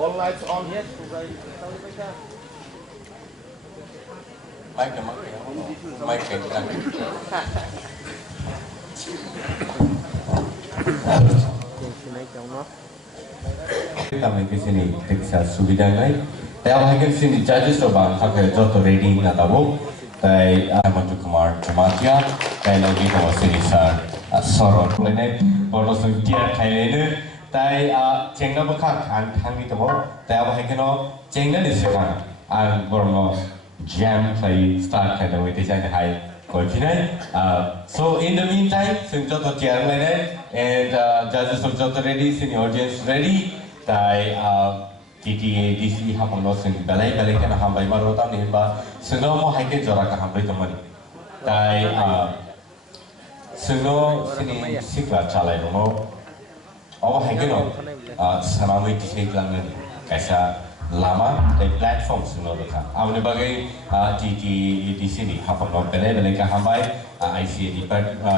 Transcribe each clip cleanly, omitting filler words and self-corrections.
All lights on. Yes. Mic kami di sini Texas Subidangai. Saya bahagian sini judges coba pakai jodoh reading nada bu. Saya Manju Kumar Jamatia. Saya lagi bawa sini sar sorot. Lene boros dia Thailand. Saya cengga bekak hangi tu bu. Saya bahagian cengga di sekarang. Borno jam saya start kada wait saya hai. So in the meantime, since jodoh tiar lene and judges of jodoh ready, sini audience ready. Tai TTA DC hamno sing balai kana hambai marota nimba suno mo haike jora ka hambai tomani tai suno sini sikla chalai no awa haike no sanamai tisai klangan kaisa lama tai platform suno ka amne bagai TTA DC ni hamno balai ka hambai ICA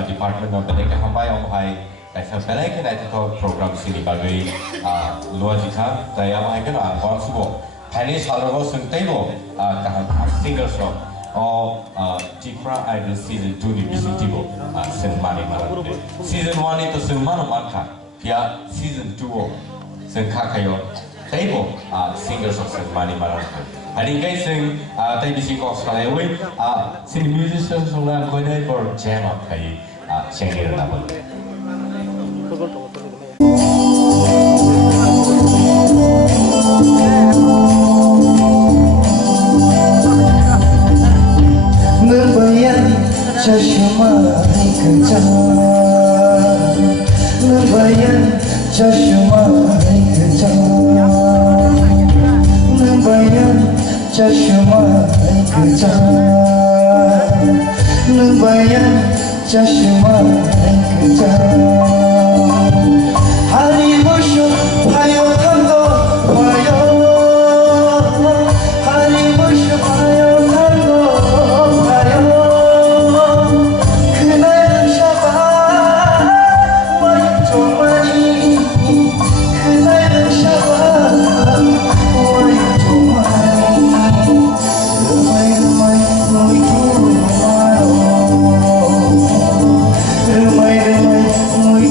department of balai ka hambai om hai ऐसा पहले के night तो programme सिनी बागै लोआ जिखा तय अब icon आगोन सुबो हैनी सालों सुनते ही वो कहाँ सिंगर्स रो और टीप्रा आइडल सीजन 2 नि बिसिटी वो सिनेमानी मारने सीजन 1 नि तो सिनेमानो मारखा क्या सीजन 2 वो सिंखा खायो तय वो सिंगर्स ऑफ सिनेमानी मारने हैनी कई सिंग तय बिसिटी को स्काले हुई सिंग म्यूजिशियंस होना कोई नहीं पर जैम अप खाई चेंगे रहना बोलते Chashma kacha, nabayan chashma kacha, nabayan chashma kacha, nabayan chashma kacha. Hari bosho bhayo khando bhayo, hari bosho bhayo khando bhayo. Muy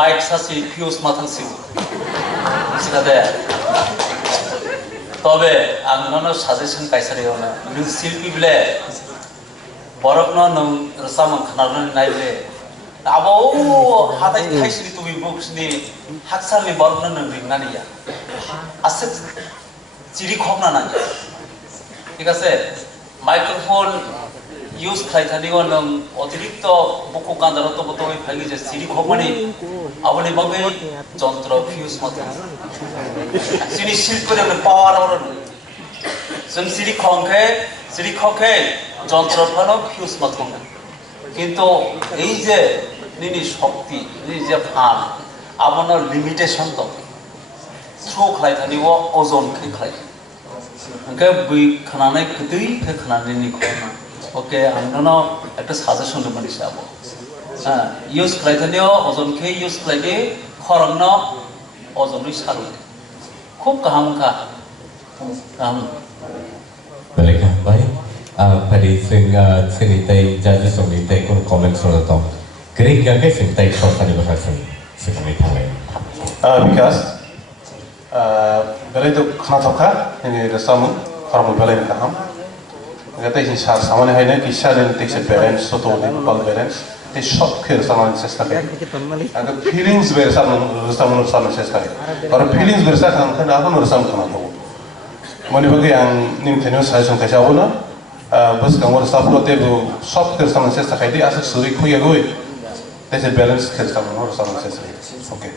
माइक सासी फिउस माथांसि सिखादे तबे आं ननो साजेसन कायसारियावनो नों शिल्पी बिले बरफनो नों रसाम खानारनो नायले आबो हाथाय थाइसनि तुबि बुक्सनि हाकसालनि बरफनो नों रिंनानिया आसे चिरि खमना नांगो ठीक আছে माइक्रोफोन यूज खालामनानै नों अतिरिक्त बुकु गान्दाराव तो बतोय फाइलि जे सिरि खमनि आबनि बगे जंत्र फ्यूज मत सिनि शिल्परे पावर और जों सिरि खखे जंत्र फानो फ्यूज मत किंतु এই যে নিনি শক্তি এই যে ফান আবনৰ লিমিটেশন তো থ্রো খালাयनानै ओजन खालाय ओंके बै खानानै गदै खानानै निखौना ओके आंनो একটা সাজেশন दंमोन हिसाबाव यूज खालायनानै ओजन के यूज खालायदि खरंनो ओजननि सारु खूब गाहामखा गाहाम Baik, baik. Pada senitai jadi senitai kon komen soal itu. Kira-kira ke senitai soal ini berhasil sekali thalai. Because belai tu kena toka ini resam formal belai ni kaham. Kata ini sah sama ni hanya kisah dan tekst balance, soto ni bal balance. Ini short kira sama ni sesat ni. Agar feelings berasa resam sesat ni. Kalau feelings berasa kan apa resam kena tahu. Mana bagi yang ni tenus saya sangka jauh na. बस कांगोर साफ लोटे वो soft कर समझ से खाई दी आसे सूरी खुई अगुई जैसे balance कर समझ से okay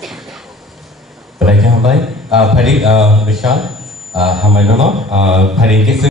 Baik, baik. Pada Vishal, hamai dono pada kisah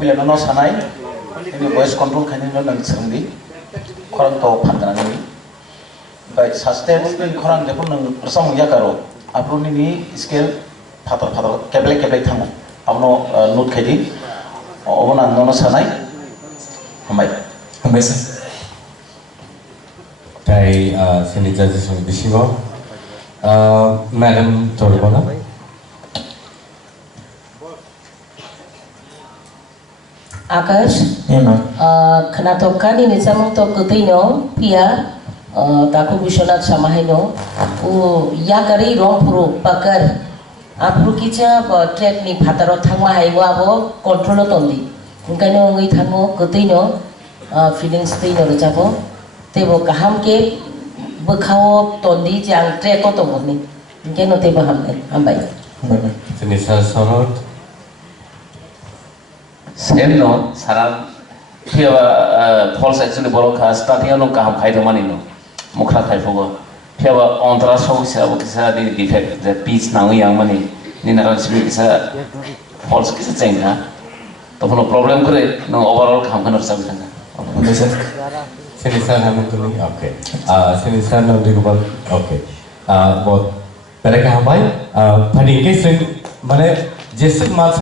punya nono sanai ini voice control kini nono sendi korang tahu pandangan ini baik sustain ini korang jepun nang bersama ya karo apun ini skill patar keble thamu आपनो note खायदि अबना नोनो सानाय हामबाय हामबाय sir ताई जोंनि जाजेसनि बिसिङाव madam जरबना Akash, kenatokan ini sama to ketino pia taku bisionat sama hino ya kari rong puru bakar apuru kica trek ni pataro thangma hai abo control tondi ngkano ngi thango ketino feelings tino rejabo tebo kaham ke bekhawo tondi jang trek ko to moni ngkano tebo hambai जोंनि सार सरद Same no, saran pia false actually borok khas starting no kaham khai domani no mukhra khai fogo pia ontara so sa bo kisa di defect the piece na yang mani ni na rasmi kisa false kisa change ha to no problem kore no overall kaham kan rasa bisa okay sir जोंनि सार हमें तो नहीं okay जोंनि सार Nandi Gopal okay बहुत पहले कहाँ भाई फटी के से माने जैसे marks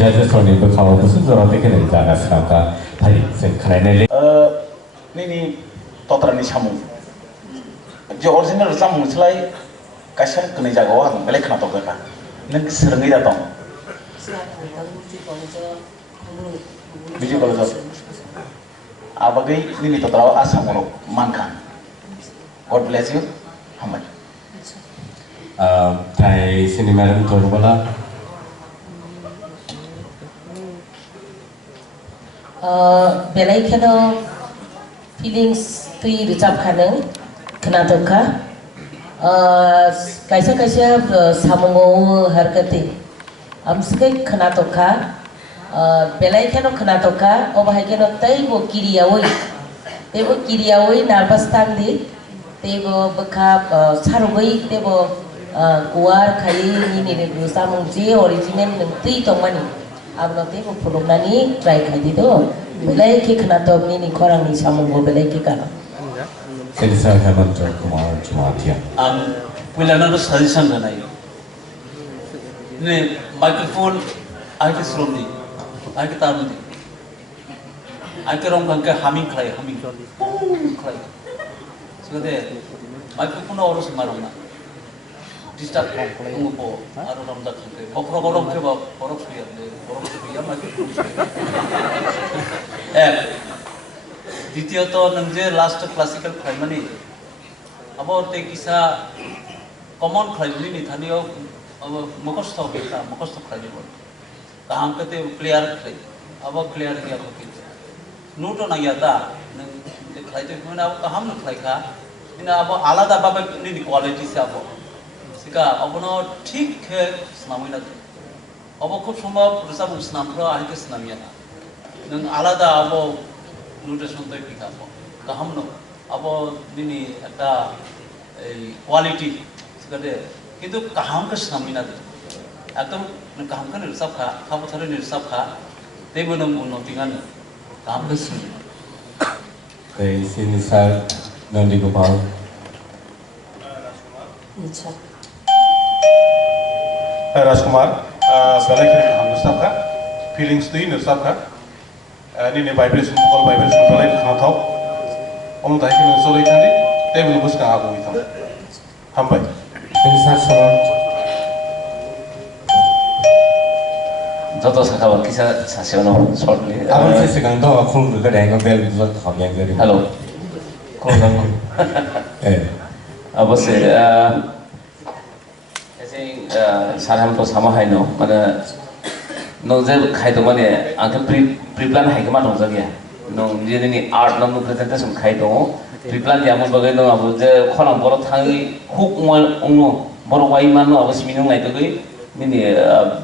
judges on the cover person or taken in Jana Saka, Pai, Saint Canele. Nini Totrani Samu. The original Samu is like Kashan Kunijago, Melekna Toka. Next Serengida Tom. Visual Abagi, Nini Totra, Asamono, Mankan. God bless you. How much? Thai cinema Torbala. Belai kena feelings tui recap kaneng kena toka. Kaisa samungo harkati. Amskai kena toka. Belai kena toka. Obahai kena tai bo kiri awoi. Tai bo kiri awoi nervous tangdi. Tai bo bekap sarugoi. Tai bo kuar kai ni ni samung je original nentui tongmani. Abang tu pun peluk nani try kali tu. Belai ke kena top ni korang ni sama go belai ke kana. Selesa Hemant Kumar Jumatia. Wilana suggestion na yo. Ne microphone ai ke slum di, ai ke taru di. Ai ke rom kan ke humming khai. Sekade microphone orang semarang na. Disturb kamu po, aru ram dak ke. Okro ke ba, borok suya microphone. দ্বিতীয়ত নংজে last classical খাইমানি আবো তে কিসা common খাইলি নি থানিও মুখস্থ বিখা মুখস্থ খাইলি বল কাহাম কতে clear খাই আবো ক্লিয়ার গিয়া বকি নুটো না ইয়াদা নং খাইতে মানে আবো কাহাম ন খাইখা ইনা আবো আলাদা ভাবে নি কোয়ালিটি সে আবো সিকা আবনো ঠিক স্নামিনা আবো খুব সম্ভব রসাব স্নামরা আইকে স্নামিয়া না নং আলাদা আবো নোটেশন তৈ পিকাব কাহাম ন আবো দিনি একটা এই কোয়ালিটি সেটাতে কিন্তু কাহামকে স্নামিনা দে একদম কাহামকে নিরসাব খা খাবথারে নিরসাব খা তেবো নং উন্নতি গান কাহামকে স্নামিনা Thai Sinisa Nandi Gopal. Acha. Rajkumar, belai kiri ham nusab ka, feelings tu nusab ka. Ini vibration, vocal vibration belai kena tahu. Om tahu kena soleh kandi, tapi belum bos kena aku itu. Hambai. Sinisa Saman. যত শাখা কিসা সাসিওনো shortly Abang saya sekarang tu aku juga dah ingat bel itu tak yang dari. Hello কোন গান অবশ্যই এসে সাধারণ তো সামা হাইনো মানে নজে খাইতো মানে আঙ্কেল প্রিপ্লান হাইকমা দংজা গিয়া নং যেনি আর্ট নং প্রেজেন্টেশন খাইতো প্রিপ্লান যেমন বাগে নং আবো যে খলাম বড় থাঙ্গি হুক উনো বড় ওয়াই মানো আবো সিমিনো নাইতো গই নিনি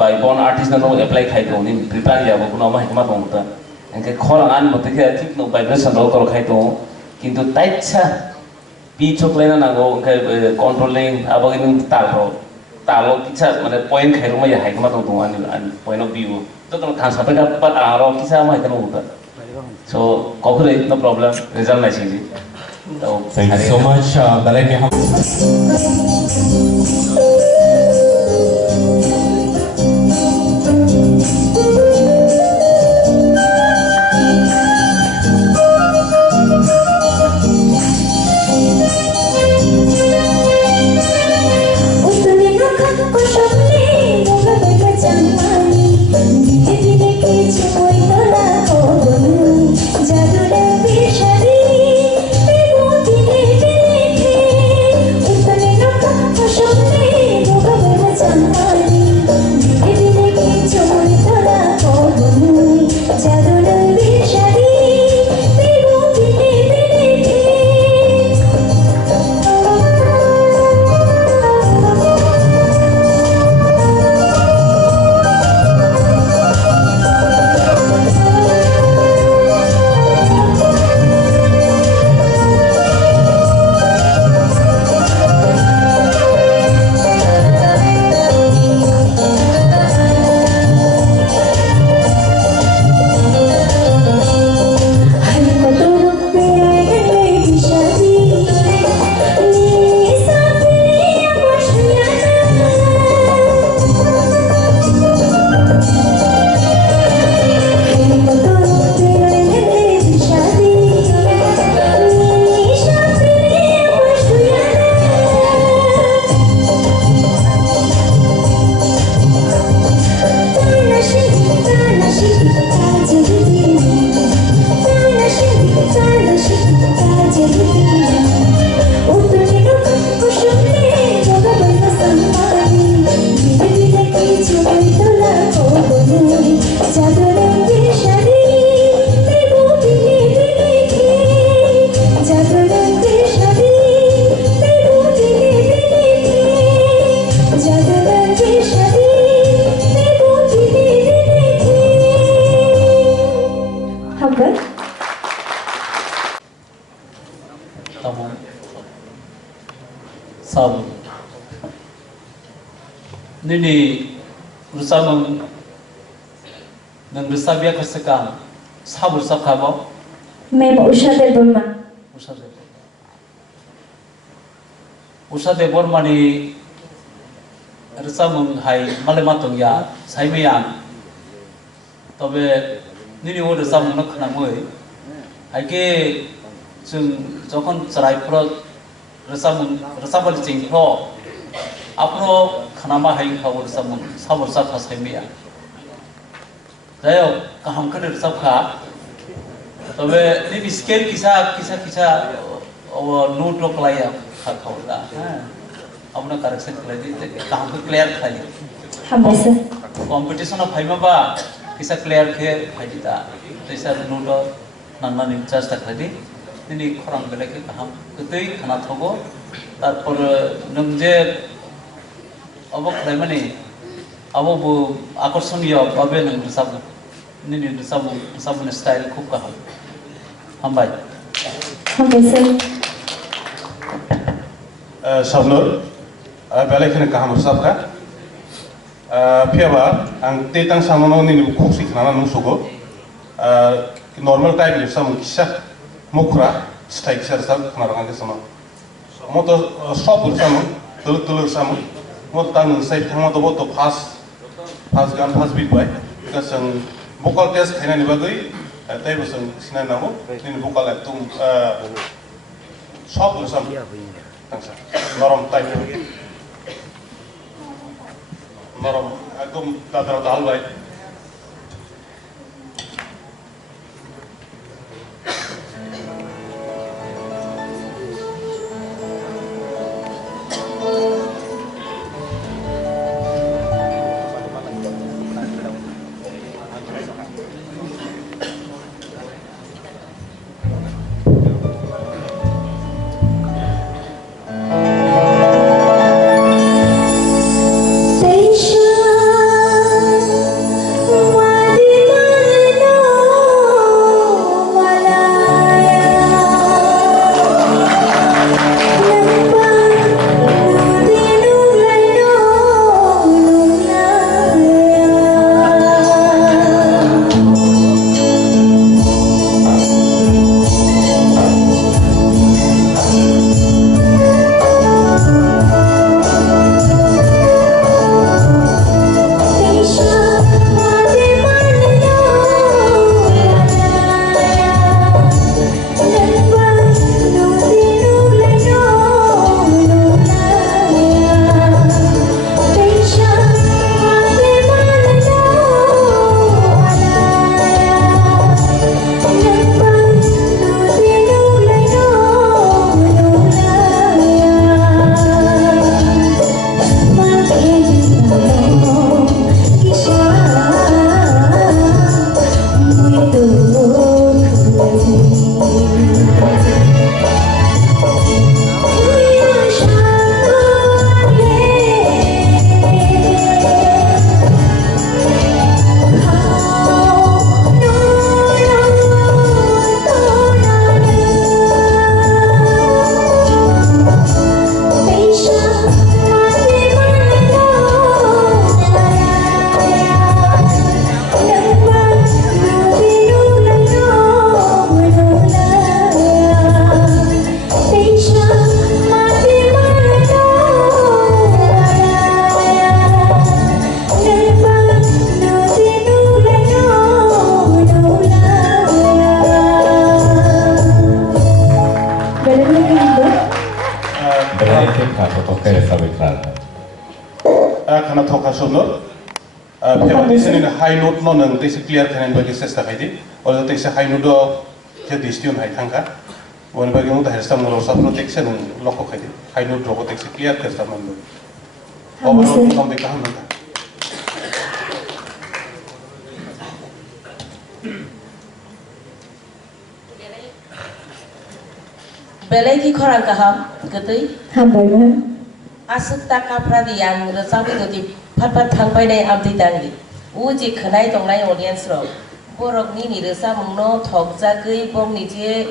বাই বন আর্টিস্ট নং এপ্লাই খাইতো নি প্রিপ্লান যাবো কোনো আমা হাইকমা দংতা এনকে খলাং আন মতে কে ঠিক নো ভাইব্রেশন র কর খাইতো কিন্তু তাইছা পি চকলাইনা নাগো এনকে কন্ট্রোলিং আবো কিন তারো তালো কিছা মানে পয়েন্ট খাইরো মাই হাইকমা দং দং আন পয়েন্ট অফ ভিউ তো তো খান সাপে কা পাট আরো কিছা মাই কেন উতা সো কখরে নো প্রবলেম রেজাল্ট নাই সিজি তো Thank you so much. Balai ke ham. Shall Hamburg. Tamam. Sabun. Nini rusamung nang rusabia kasekam sabur sabkabo मैं Usha Debbarma Usade Bormani Rusamung Hai Malematung Ya Saimeyan Tobe Nini Wood Rusamung Nakanamui Ike Jung Jokon Sarai Pro Rusamul Jing Pro Apro Kanama Hai Kaur Samun Sabur Saka Saimea Dayo Kaham Kadu Sabka Tobe Nini Scale Kisa No Toklaya Kauda अपना correction कर दी कहाँ पे clear खाली competition of five में बा किसा clear के फाइडी था जैसा नोटो नन्ना निचास तक खाली नहीं खराब बेले के कहाँ कितने खाना थोको तार पर नमजे अब खाली मनी अब वो आकर्षणीय बाबे नंग सब नहीं सब ने स्टाइल खूब कहाँ हम भाई Sabnur, balik kena kaham bersab ka. Piaba, ang tetang sama nong ni bukusi kena nong sugo. Normal type ni sama kisah mukra, style kisah bersab kena orang ke sama. Moto shop bersama, telur sama. Moto tang side tang moto boto pas beat by. Kasang bukal test kena ni bagai. Tapi bersang sinan namu, ni bukal itu shop bersama. Norom type norom agum dadar dalway Karena thoka sunur, pihak di sini high note no nang tesi clear kanan bagi sesta kaidi, oleh tesi high note do jadi istiun high tangka, wan bagi muda hersam ngurus sapro tesi nang loko kaidi, high note do tesi clear kerja mandu. Overall sampai kaham nang. Belai ki korang kaham, ketui? Hamburg. Asuk taka pradi yang resawi tu di pat thang pai dai am ti tangi. Uji khenai tong nai audience ro. borok ni resa mungno thok jagui bong nije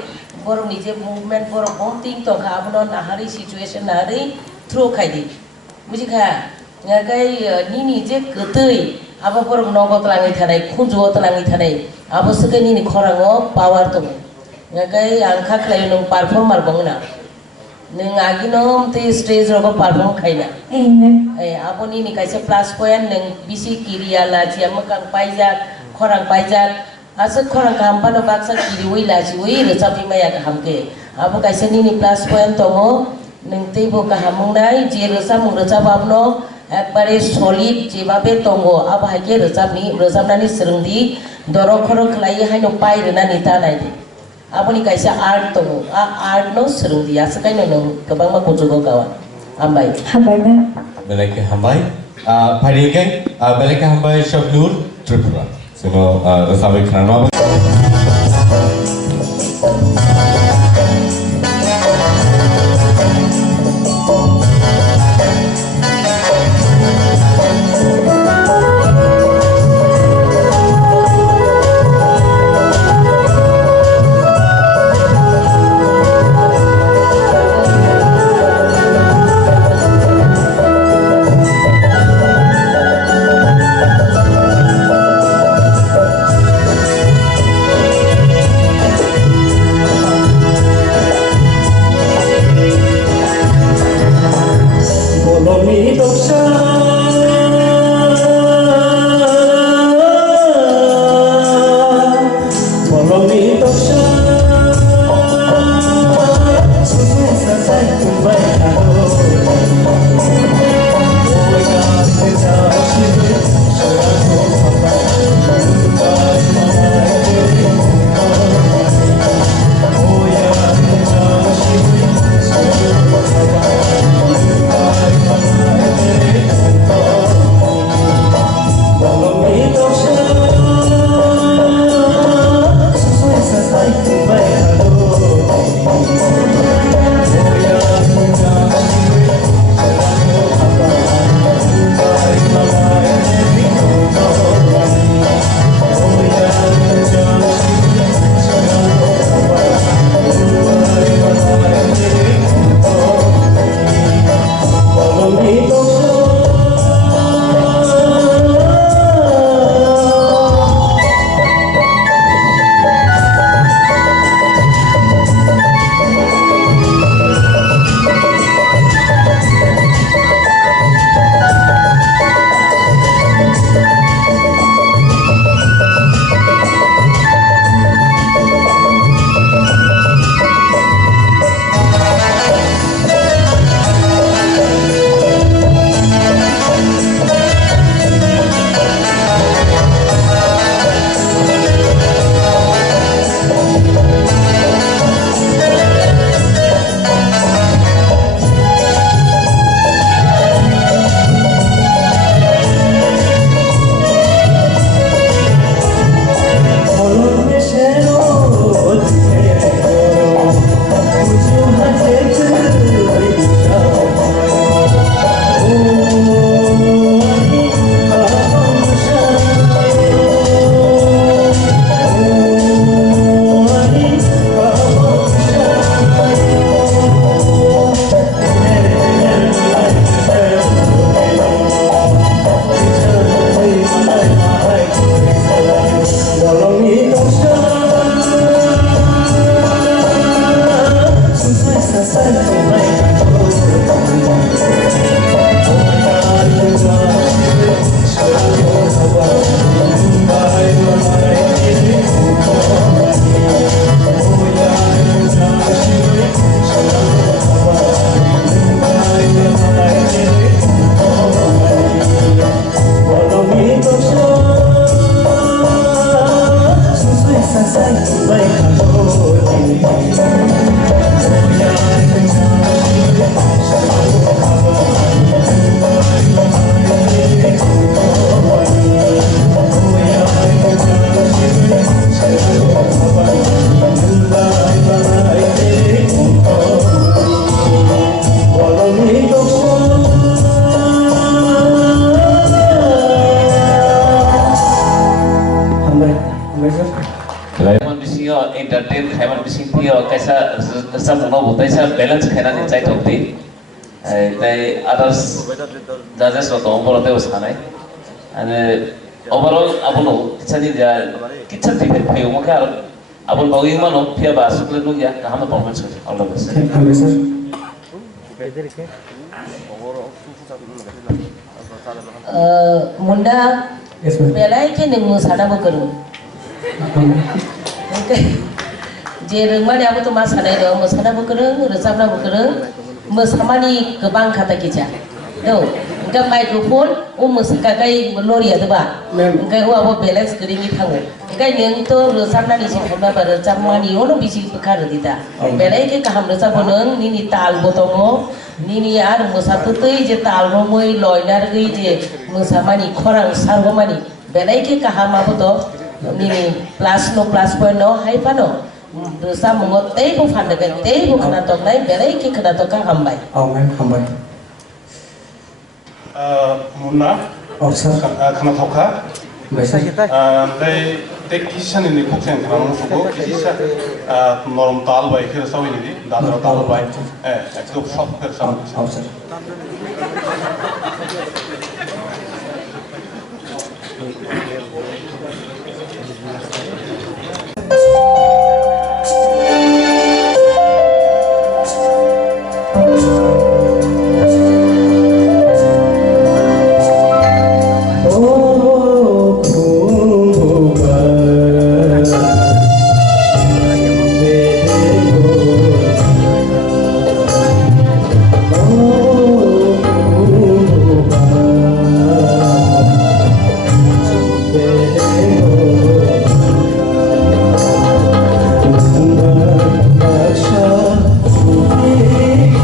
borok nije movement borok bong ting tong kha abono nahari situation nahari through khaidi buji kha ngakai ni nije ketui abo borok nogo tlangi thanai khunjo tlangi thanai abo sekai ni khorango power tong ngakai angkha khlai nung performer bongna nung aginom te stage rogo perform khaina Amen. abo ni kaisa plus point nung bisi kiriya la jiam kang paijak khorang paijak asa khorang kampano baksa kiri wi la ji wi rechapi maya ka hamke abo kaisa ni plus point tongo nung tebo ka hamung nai je resa mung rechap abno ekbare solid jebabe tongo abo haike recapnani serengdi dorok khorok khlai haino pai rena nita nai de abo ni kaisa art tongo art no serengdi asa kaino nung kebang ma kujugo kawan ambai Hambai ma'am. Belai ke hambai, parikan belai ke hambai Shabnur Tripura. So sampai kerana Bye. rosam no butai sa balance khaina ni chai thokti tai others judges ro tong borote usanai ane overall abono kichani ja kitchen defect phayo mo kar abon bawi mano phia ba sukle nu ya kaham performance kare all the best Thank you, sir. Munda Yes, ma'am. belai ke neng musana bukeru. Je rengma ni aku tu masana itu musana bukeru, resapna bukeru, musamani kebang kata kita. Do, engkau microphone, musakai lori ada ba? Engkau apa balance kering itu hangu. Engkau neng tu resapna ni sih hamba beresapmani, orang bisi bekar tidak. Belai ke kaham resap boneng, ni tal botongo. Nini ar musatu tu je tal romoi loinar gei je musamani khorang sargomani belai ke kaham apa to nini plus point no hai pano dosa mongot tei bu fan de tei bu kana tok nai belai ke kana tok ka hambai Oh, ma'am, hambai. Munna Oh, sir. khana thokha Baik, sir. dai te kisan ni puksen khana musuko kisa norm tal bai khir sawi ni dadra tal bai ekdom shop khir sawi Oh, sir. Oh,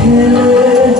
Thank you.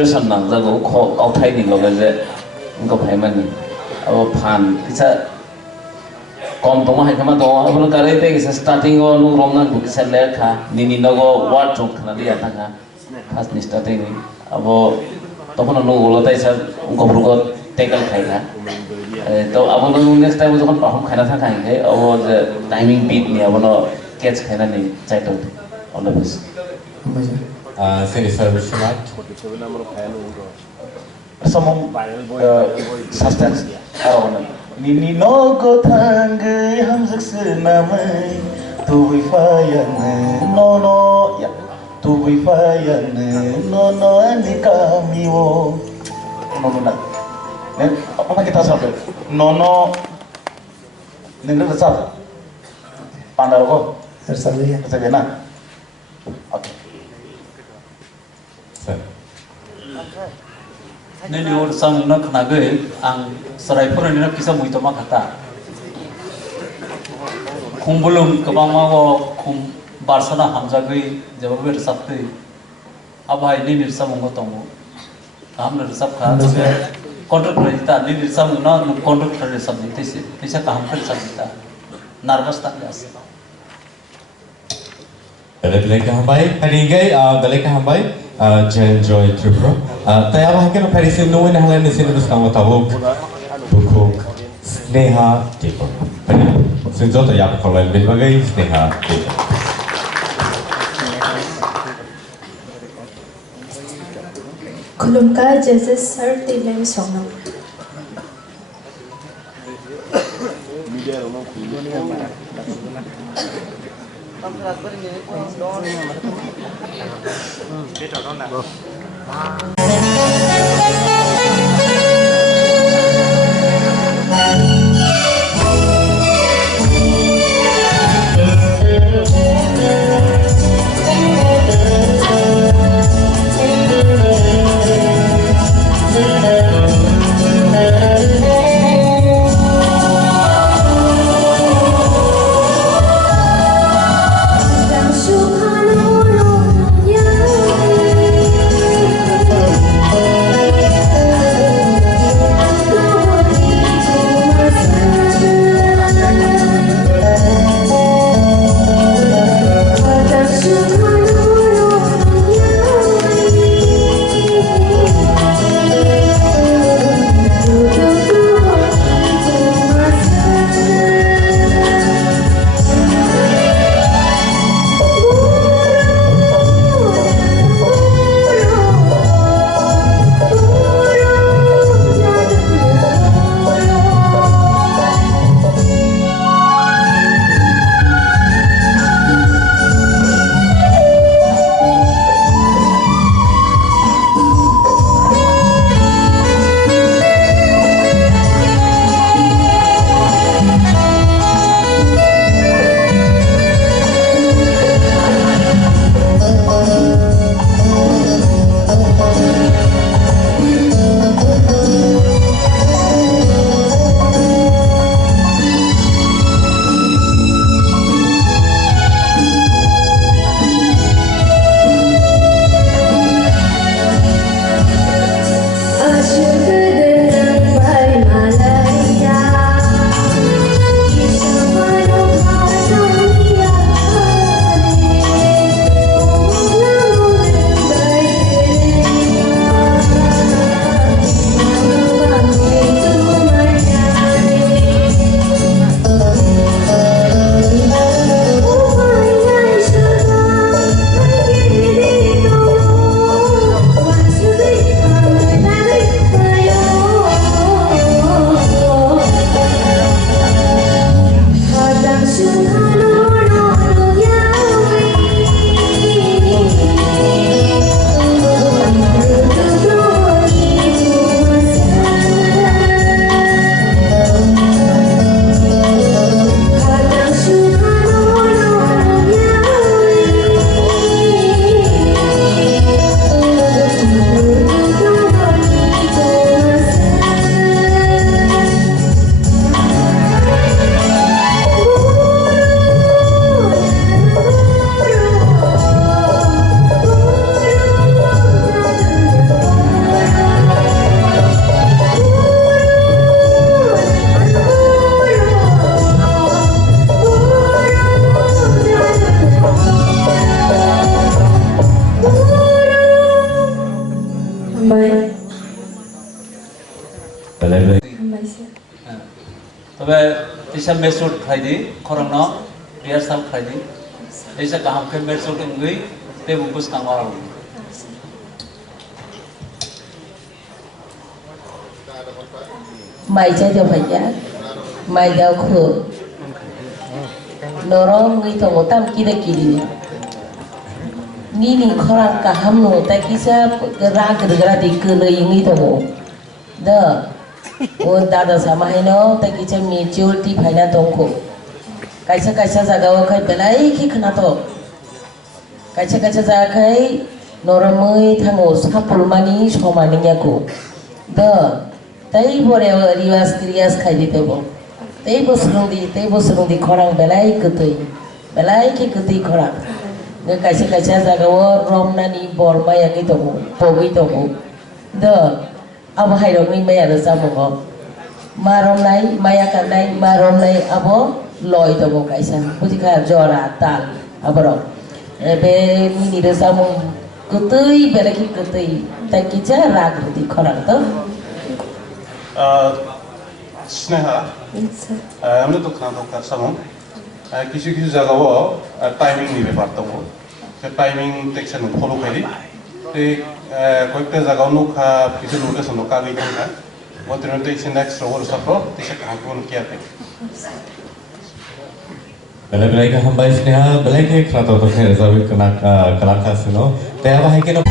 expression nang jago kauthai ni loge je ingko phaimani abo phan kisa kom toma hai kama to abo kare te kisa starting o nu romnan bu kisa le kha nini nogo word chok khana dia ta kha first ni starting ni abo তখন no ওলতাই sir গবরগত tackle খাইলা তো আবন next time যখন perform খাইনা থাকা হাইকে ও যে timing bit নি আবন catch খাইনা নি চাইতো all the best Senator Vishwanath. Samong substance aron nini no ko thang ham sak se namai tu wi fa yan no no ya tu wi fa yan no no ani kami wo no no na ne apa kita sabe no no nene na sab pandar ko sir Sajid sabe na okay Sir. Nini or sang na khana ge ang sarai pura ni na kisa mui toma khata khumbulung kabang ma wo khum barsana hamza ge jawabe sapte abai nini samong tomo hamna sap kha contract rajita nini sam na contract re sabjite se pisa kaham kar sabjita nervous tak jas Dalai Kahambai, Harigai, Dalai Kahambai, Jen Joy Tripura. Taya bahagian Paris no in Helen is in the Stamma Tabuk, Bukuk, Sneha, Tipo. Since all the Yak Colin Bilbagai, Sneha, Tipo. Kulumka Jesus Sir Tilem Songnam. belai belai Hambaisa. तबे तिसा मेसुर खाइदी खरंग न rehearsal खाइदी ऐसा काम के मेसुर के गई ते बुकुस कांगवा mai cha cho phải giá mai giao khử noro ngi to ngotam kira kiri ni khorang ka hamno ta kisa ra gara di kele ngi to da o dada sama haino ta kicha maturity phaina tongko kaisa jaga khai belai ki khna to kaisa jaga khai noromai thango sapul mani somani nyako da tei bore rias khai dite bo tei bosurung di khorang belai ki kutui khorang nge kaisa jaga o romnani borma yangi to pogi to da abo hairok ni maya da samongo marom nai maya kan nai marom nai abo loi to bo kaisa bujika jora tal aboro ebe ni da samong kutui belaki kutui ta kicha rag di khorang to Sneha Yes, sir. हमने तो खाना तो कर सकूं किसी जगह वो timing नहीं बेपार तो वो टाइमिंग टेक्शन फॉलो करी ते कोई के जगह नो खा किसी लोकेशन नो का गई था वो तेरे टेक्शन नेक्स्ट रोवर सफर तिसे कहां को किया थे belai belai ka hambai sneha belai ke krato to khe zawi kana kalaka suno te aba hai ke no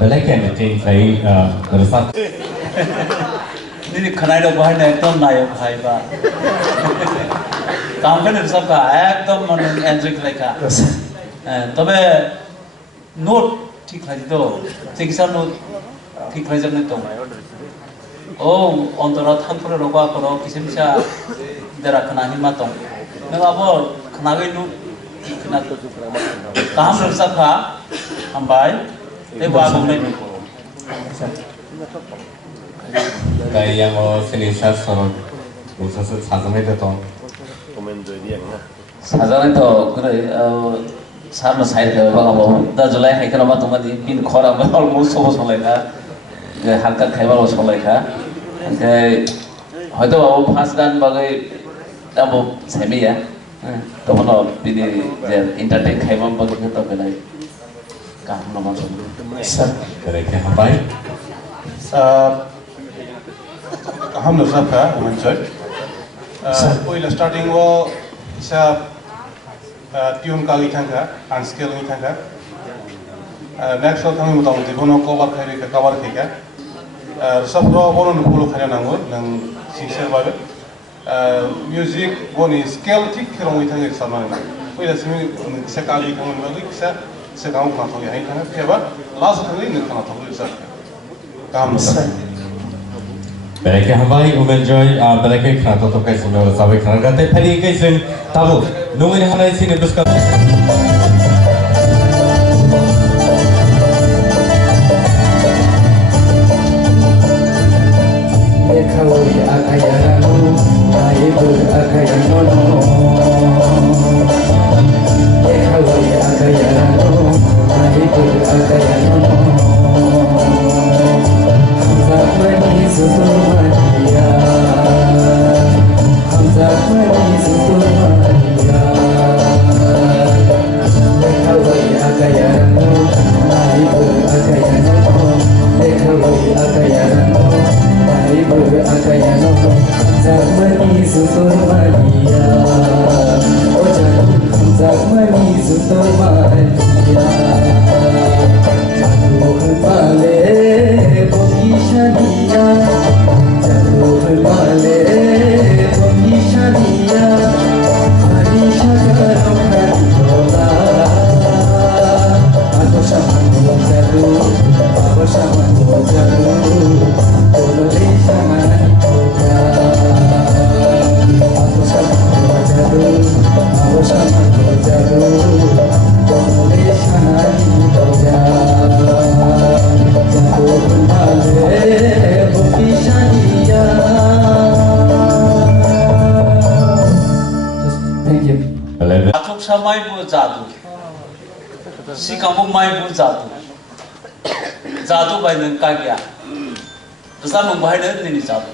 belai ke entertain sai result ni khanai do bahai na ekdom nayo khai ba काम करने सब का एकदम मन enjoy करेगा तबे note ठीक है तो ठीक सा नोट ठीक है जब नहीं तो ओ अंतरा थान पर रोगा करो किसी में सा जरा खाना ही मत हो मैं बाबू खाना गई नोट खाना तो काम रख सका हम भाई ये बात नहीं करो Tại yang o sini sasaran, musuh sasaran itu toh. 사전에도 그래 사람 사이에 봐가고 나 줄라이 하이크나 마토마디 빈 코라 뭐 almost 소보 솔라이카 그 한가 개발로 솔라이카 근데 হয়তো বাবু 5 গান বাগে তাবো সেমিয়া তখন বিনি যে এন্টারটেইন খাইবাম বাগে তো বেলাই কাম নামা Sir. Mereka hambai. हम लोग सब का वुमेन चॉइस पहिला स्टार्टिंग वो इसा ट्यून का गई थांगा अनस्केल गई थांगा नेक्स्ट वाला थांगे मुताबिक बोनो कवर खाई का कवर खाई का सब रो बोनो नुपुलो खाई नांगो नंग सिंसेर बाबे म्यूजिक बोनी स्केल ठीक करो गई थांगे सामान पहिला सिमी इसा का गई थांगे बाबे इसा इसा गाँव खाना तो गई थांगा फिर बाद लास्ट थांगे निक खाना तो गई इसा काम Sir. Mereka hambai enjoy mereka kerana tu kai semua sahabat kerana kata hari kai sen tahu nunggu ni hanai sini berska. Ekawai akayano, aibu akayano. Ekawai akayano, aibu akayano. Hamzah Zulmania, Hamzah Zulmania. Ekawai akayano, aibu akayano. Ekawai akayano. Ibu akayano Zamani Zulmania Oh jangan Zamani Zulmania Jatuh male Bogi Shania Jatuh male Bogi Shania Hari Shagaro Karidola Aku sama jatuh Aku sama jatuh Thank you. Atuk samai bu jadu, si kamu mai bu jadu, jadu bayi nengkagya, besar mengbayi nengni jadu.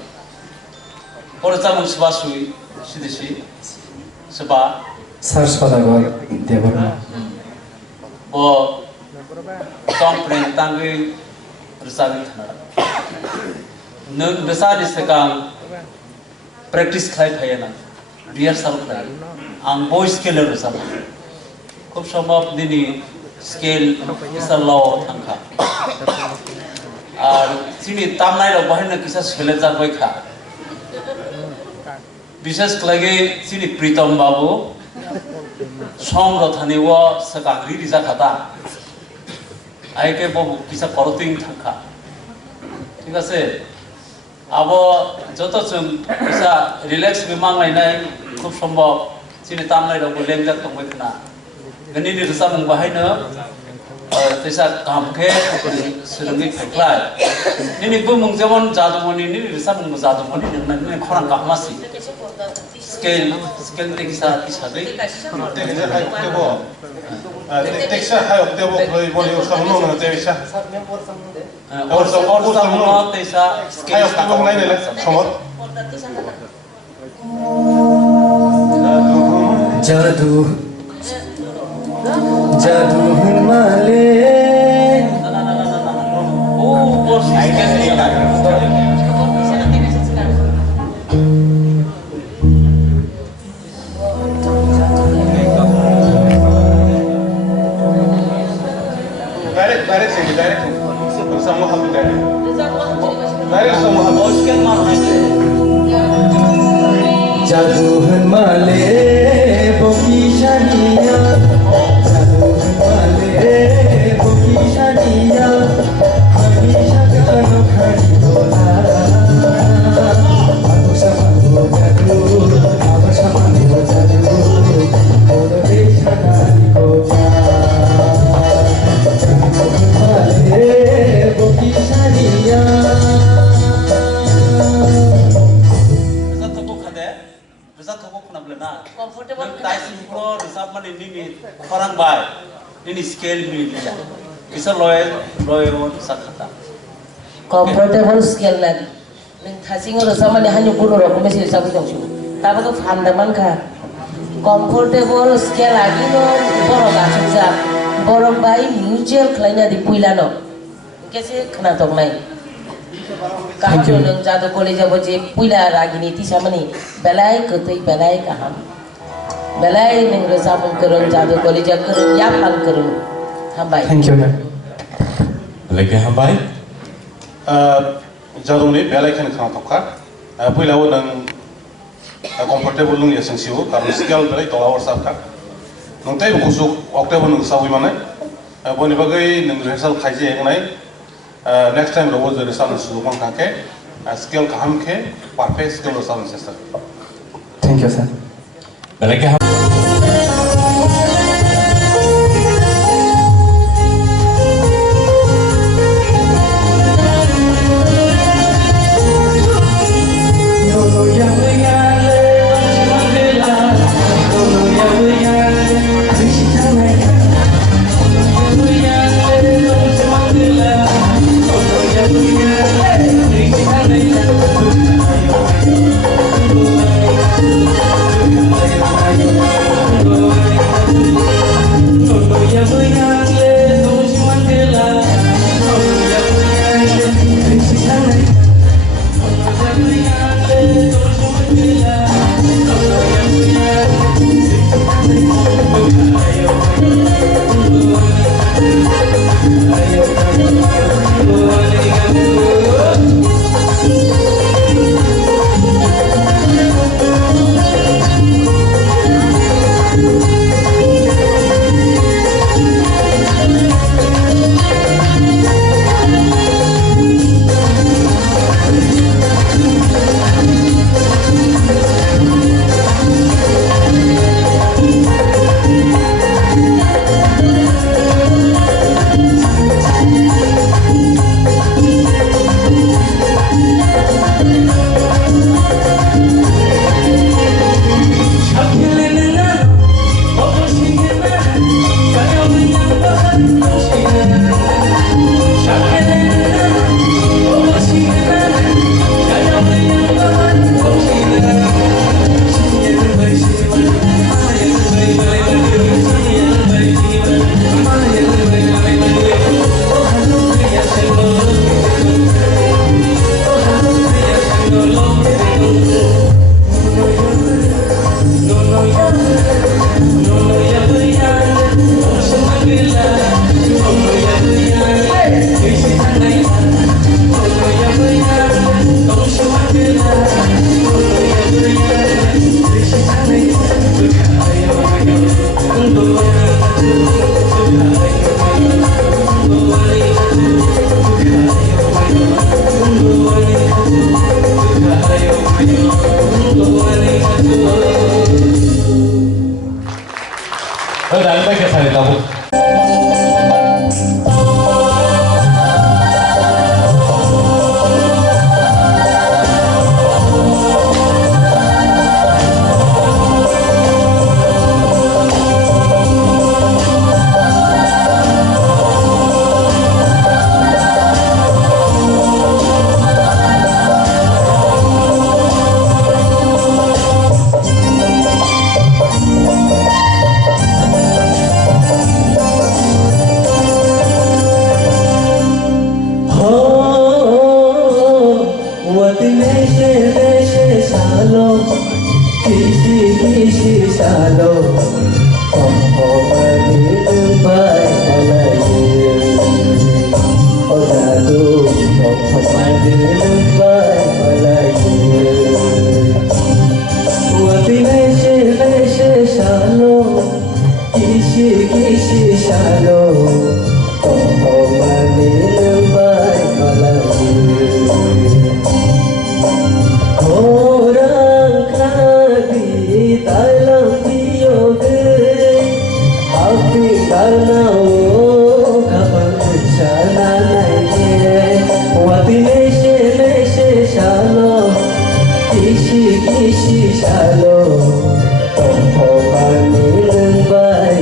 Orang zaman sebab sui, sidisi, sebab, Sir Spadagor Devarna. oh, song perintangge bersama kita. Neng besar di sekarang, practice khai khayana, rehearsal khai. Ang voice scale bersama. Khup sambab dini scale bisa law thangka. Ar sini tamnai lo bahin na kisah scale jar boy kha. বিশেষ লাগে সিনি প্রীতম বাবু সংরথনে ও সকাগরি রিজা খাতা আইকে বহু কিসা করতিং থাকা ঠিক আছে আবো যত চুম কিসা রিল্যাক্স বিমাং লাইনাই খুব সম্ভব সিনি তামলাই রব লেংজাক তংবাই খনা গনি नि রসা মং বাহাইনো তেসা কামকে সুরঙ্গি ফাইক্লাই নিনি বুমং যেমন জাদুমণি নিনি রসা মং জাদুমণি নিনি খরাং কামাসি scale te kisa sabe Teksa hai oktebo, teksa hai oktebo koi boli usah mulu na teksa. or sama tesa Hai scale oktebo ngai nela, somot. Jadu Jadu Himale oh or Direct sing, direct. Bersama hal direct. Direct sama hal. scale mar Jadu Himale Bogi Shania Jadu Himale Bogi Shania Hari Shagaro Karidola Aku sama jadu Aku sama jadu Olo Desha Nari Kota Jadu Himale Bogi Shania nini orang bay nini scale miliya bisa loe sakata comfortable scale lagi neng thasing ro samane hanyu kuno ro mesi sabu jongsu taba to fandaman ka comfortable scale lagi no boro ga chukja boro bai mutual khlaina di puilano kese khana tok nai kahjo nang jadu college abo je puila ragini ti samani belai kotoi belai kaham belai neng ro samun kerun jadu college kerun ya pal kerun hambai Thank you, ma'am. Lagi hambai? Jadu ni belai kan khana tokka puila wo nang comfortable nung yasang siwo karena skill belai tolawar sabka nung tay busuk October nung sawi mana boni bagai nung rehearsal khaji yang nai next time robo jere salan sudukang kake skill kaham ke perfect skill salan sesa Thank you, sir. Lagi hambai? Kishi shalom, Tom Homa Nilang Bay.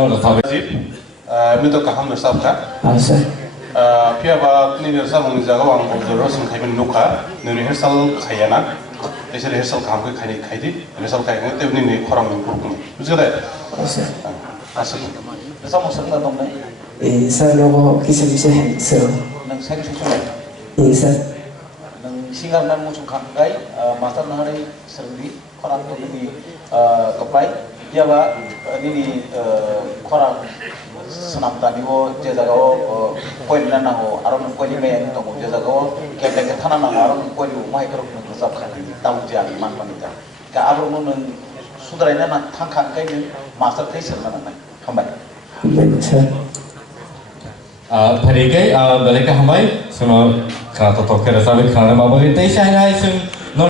suno rosabe. Minta kaham bersabda. Sir. Pihak bak ni bersama menjaga wang bujur sengkaiman nuka, ni rehearsal khayana, ऐसे rehearsal काम के खाई थी, rehearsal खाएंगे तो उन्हीं ने खराब नहीं करूँगा, मुझे कहता है, Sir. ऐसा Rasa mo sa tong na. Sir, logo kisah-kisah sir. Nang sa susunod. Sir. Nang singar na mo sung kay master na hari serbi koran to ni kapai dia ba ni koran senam tadi wo je jaga wo point na na ho aron point me yang to je jaga wo ke ke thana na aron point mai karo ko sab kha tamu je an man panita ka abro no sudrai na thang khang kai ni master kai ser na na khambai Sir. Parigai balik ke hamai suno kana to toke rosabe kana mabagi tei Shanghai sung no.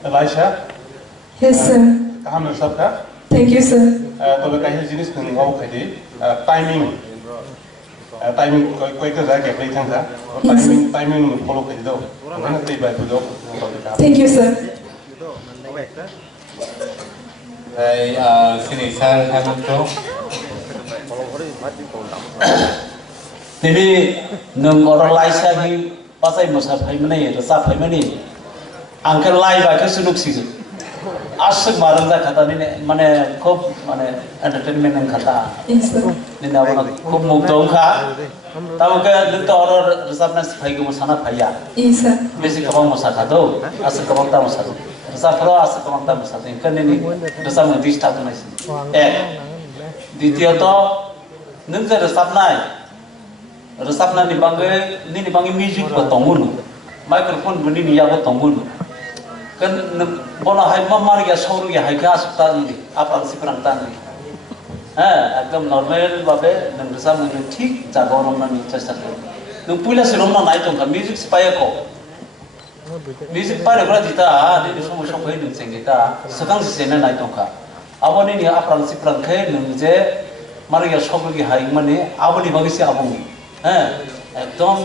Elisha, Yes, sir. kaham bersabda. Thank you, sir. तो वे कहीं जिनिस नहीं हुआ खाई timing timing कोई का जाके अपने थंगा टाइमिंग टाइमिंग में फॉलो कर दो मैंने तय बात दो Thank you, sir. Sini sar hamto. Jadi nung orang laisa di pasai masa payment rasa payment angker lai baca sunuk sih. Asal marang dah kata ni mana kop mana entertainment yang kata. Yes, sir. Ni nama kop mukdong kah. Tahu ke itu orang rasa nas payah masana payah. Yes, sir. Besi kabang masa kado asal kabang tak masa. Rasa pro asal kabang tak masa. Kan ini rasa mesti start nasi. Ditio to nung je rasa nai. Resapna ni bangi music ko tongun microphone buni ni ya ko tongun kan bola hai mamar ya sauru ya hai gas tan ni apang si perang tan ni একদম normal ভাবে নংসা মনে ঠিক জায়গা রমনানি চেষ্টা করি নং পুইলা সে রমনা নাই দংখা music পায়াকো music পারে গরা দিতা দিদি সমস্যা কই নং সেঙ্গিতা সকাং সেনে নাই দংখা আবনি নি আপ্রাং সি প্রাং খে নং যে মারিয়া সবগি হাই মানে আবনি বাগিসি আবনি একদম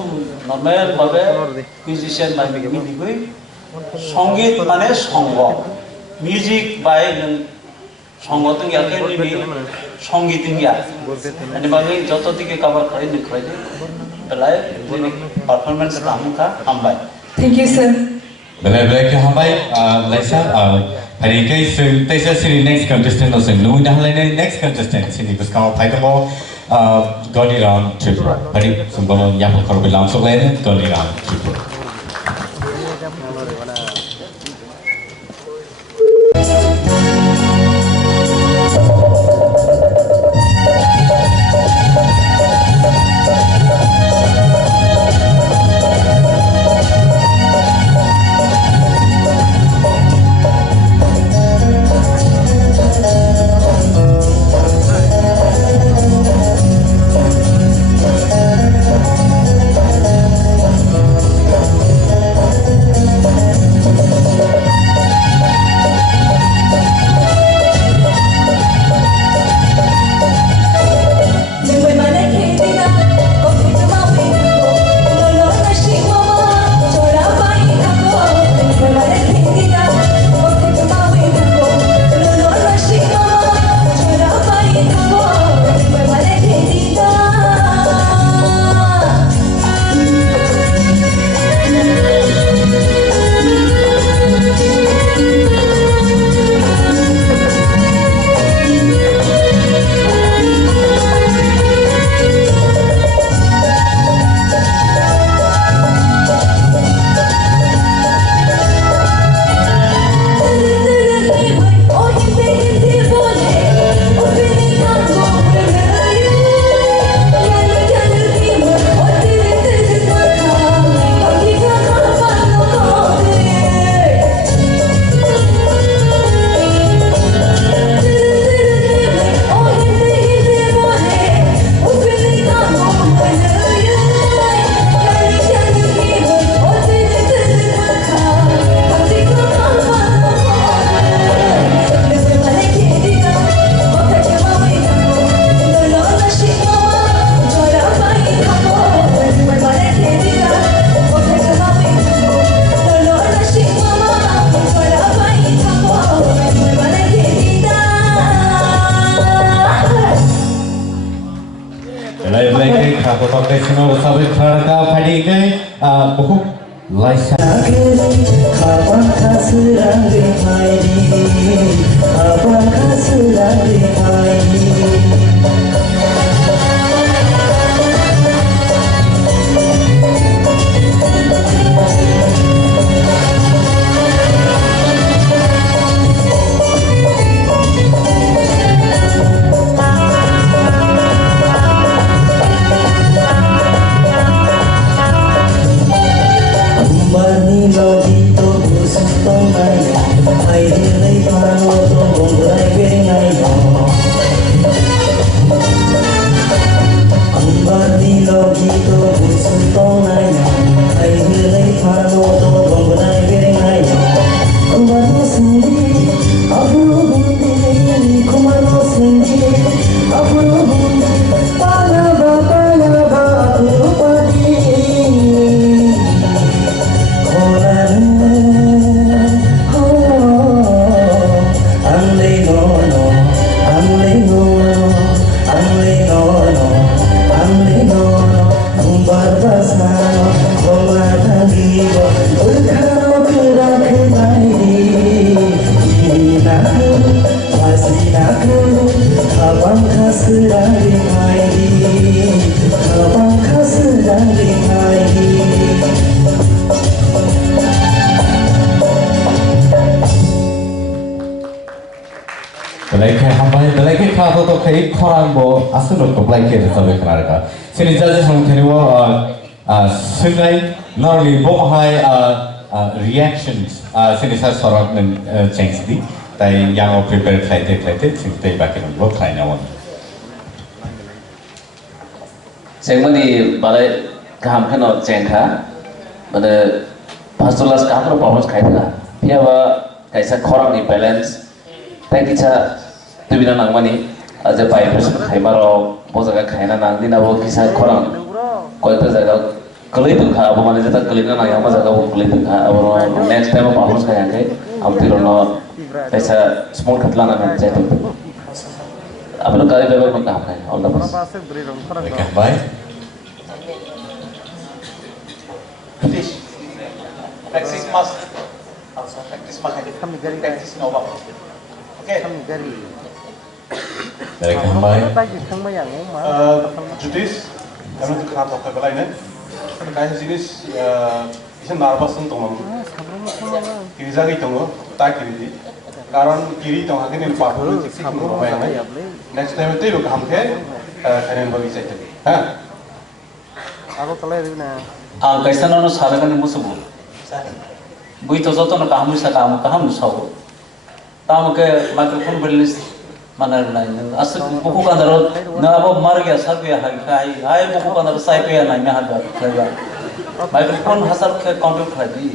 নরমাল ভাবে মিউজিশিয়ান বাই মিনি গই সঙ্গীত মানে সঙ্গ মিউজিক বাই নং সংগঠন ইয়াকে নিবি সংগীত ইয়া মানে বাকি যত দিকে কভার করে নিখয় দে বেলায় দিনে performance আমকা আমবাই Thank you, sir. Belai ke hambai laisa hari kai sing taisa sini next contestant no sing nu dah lai next contestant sini bus kau pai tamo goni round Tripura hari sumbangan yang kau bilang so lai goni round Tripura reactions sini saya sorot neng change di tai yang prepare flight sini tai baki neng lo flight nawan Segmani balai kaham kena cengkha, mana pastulas kaham kena performance kaya dia kaisa korang ni balance, tapi kita tu bina nang mani aja pai person kaya maro, bosa kaya na nang di na bo kisah korang, kau itu jaga kelih tu kah, abo mana jata kelih na nang yang mana jaga bo kelih tu kah, abo next time performance kaya kaya, ambil rono kaisa small katlan na jatuh. Apa lo kali bebek kaham kaya, all the best. Oke baik. Please, practice mas, practice mas, practice nova. Okay. Baik baik. Judis, kami tu kenapa tak kepala ini? Kayak jenis, isan nervous tu mam. Kiri jagi tu, tak kiri. Karena kiri tu hakin ini pahlawan sih semua orang yang next time itu juga hamke, kalian bagi saya tu. कैसा ना सारे का निम्बू सबू बुई तो जोतो ना काम से काम सावो ताम के माइक्रोफोन बिल्डिस माना नहीं असल बुकु का अंदर ना वो मर गया सब या हाई बुकु का अंदर साइप या नहीं यहाँ पर खड़ा माइक्रोफोन हसल के कंट्रोल खड़ा दी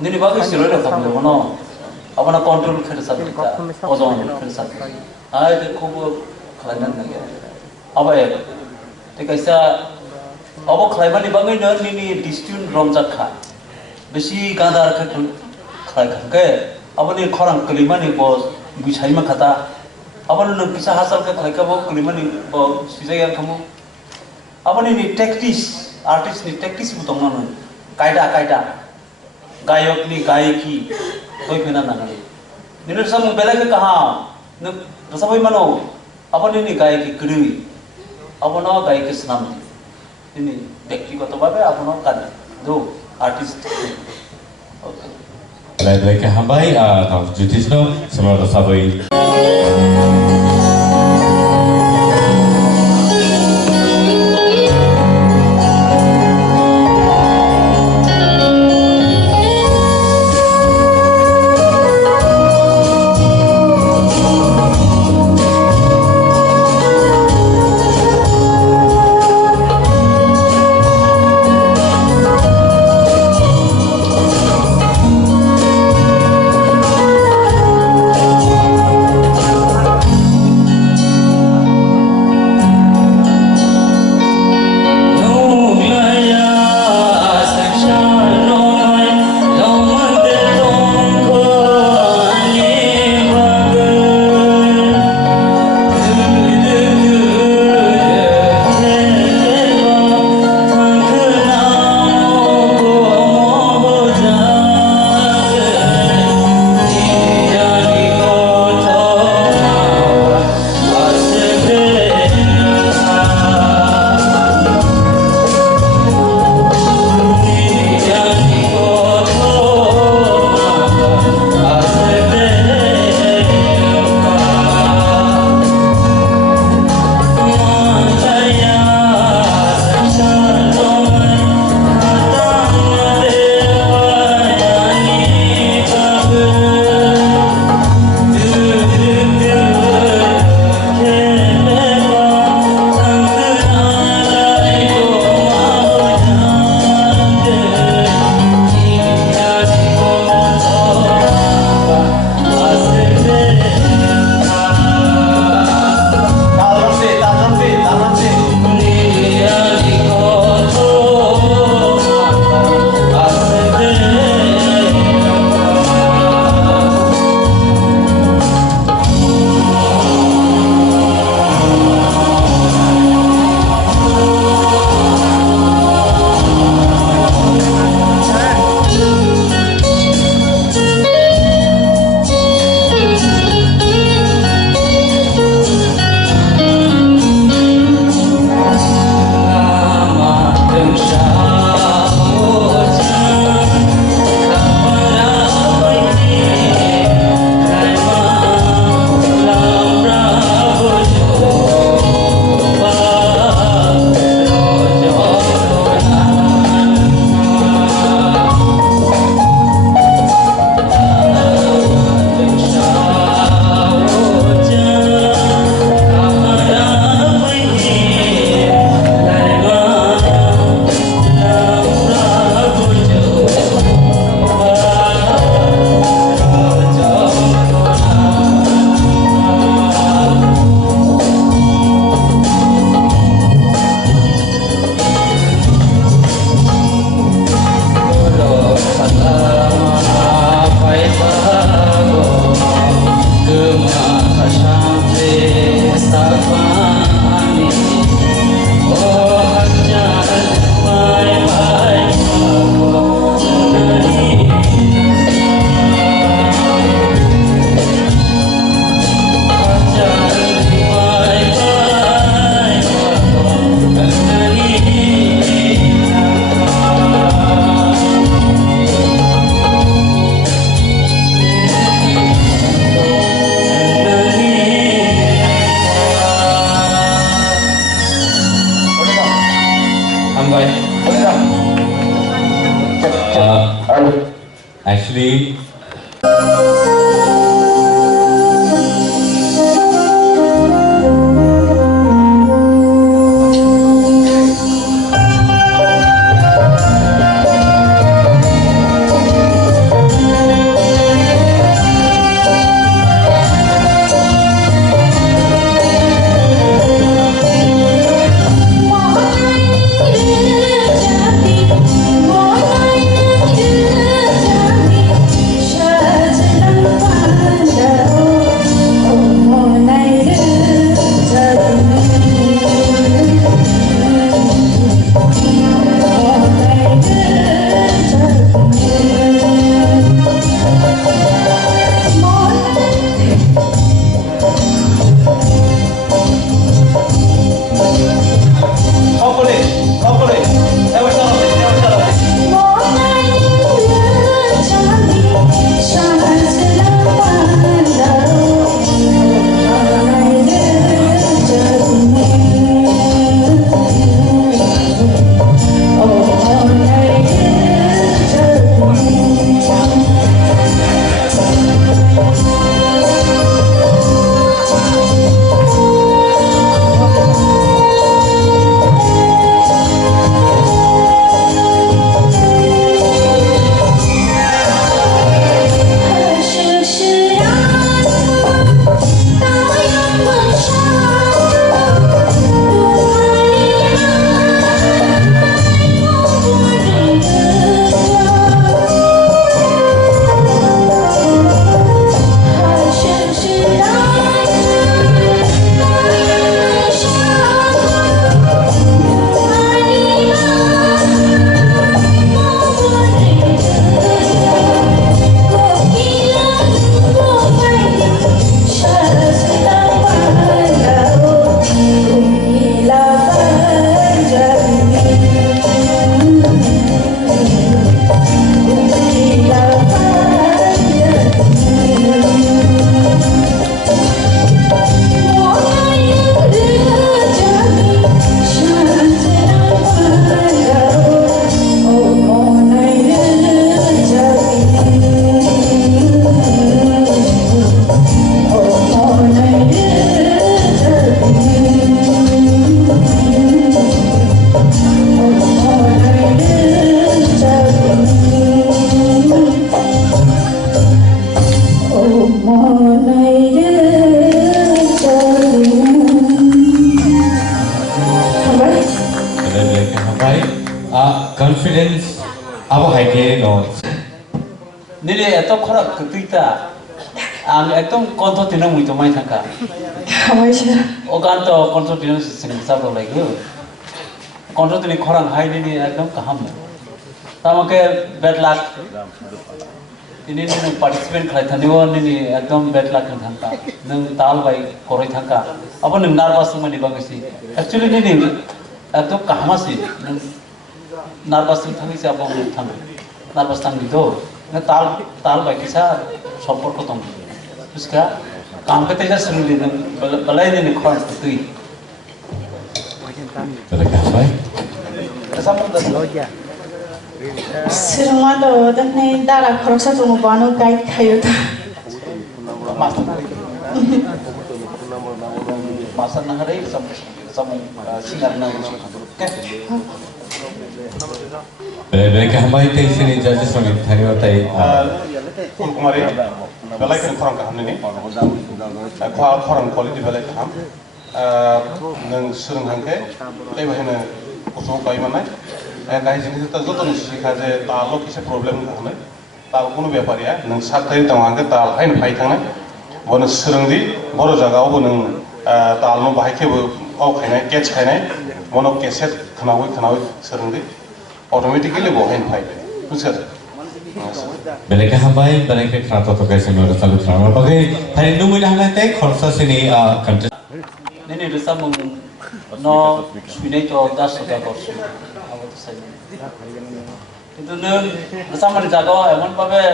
निनी बाकी सिरों ले तब लोगों ना अपना कंट्रोल कर सकते हैं ओजोन कर सकते हैं हाई देखो वो खड़ा नहीं अब एक तो कैसा अब खाइबानी बांगे निनी डिस्ट्यून रमजाखा बेसी गादार के खाइ खके अब नि खरं कलिमानी बो बिछाइ मा खाता अब न किसा हासल के खाइ बो कलिमानी बो सिजाया खमु अब नि टेक्टिस आर्टिस्ट नि टेक्टिस बुतंग न कायदा गायक नि गायकी कोइ फेना न निनो सम बेला के कहा न रसबै मानो अब नि गायकी गृही अब न गायकी सनाम ini व्यक्तिगत भावे आपनो kan do artist okay Baik hambai tam jutisno semua sabai Hambai. Actually, confidence abo haike no nile eto khora kutuita ang ekdom konto tino muito mai thaka Hambai sir. ogan to konto tino sing sabro laigo konto tini khorang hai ni ekdom kaham tamake bad luck ini nung participant khalai thaniwo ni ekdom bad luck thangka nung tal bai koroi thangka abo nung nervous mani bangsi actually ni ekdom kahmasi nervous থাকি abo থাকি nervous থাকি তো না তাল তাল বাকি সা সম্পর্ক তো उसका काम करते जा सुन ले बलाई ने खर तुई Tara Hambai. ऐसा मन दस Sirma do dane dara khorsa tu banu guide khayo ta. masa na hari sam singar na Mereka Hambai teh sini jadi songit hari watai. Kumari belai kan korang kaham ni korang quality belai kaham nang surung hangke leba hena kusuk kai mana kai jenis itu jodoh nisi kaje talo kise problem kaham talo kuno beapari ya nang saktai tang hangke tal hain hai thang bona surung di boro jaga obo nang talo bahai ke au khainai catch khainai bona cassette khanawi surung di automatically bo hain hai buskar Mereka Hambai, mereka kerana tu kaisa nora salu kerana. Bagai hari nunggu dah nak teh khorsa sini country. Ini rasa mung no swinai to das sudah korsu. Apa tu saja. Itu nen rasa mana jaga emang bagai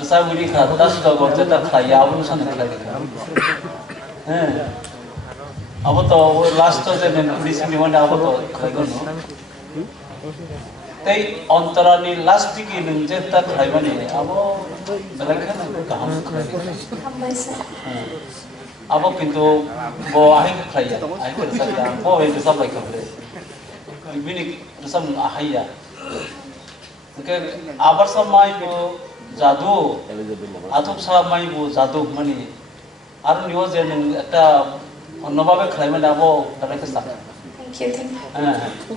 rasa mudi kerana das sudah korsu tak kaya pun sana kaya. Apa tu last tu je nen polisi ni mana apa tu kaya no. tei ontarani last diki nungje ta khlaimani abo belakhan kaham abo kintu bo ahi khlaiya ahi kersada bo ei resam lai khabre bini resam ahaya ke abar samai bo jadu atuk samai bo jadu mani aru niyo je nung eta onnobabe khlaimani abo belakhan Thank you.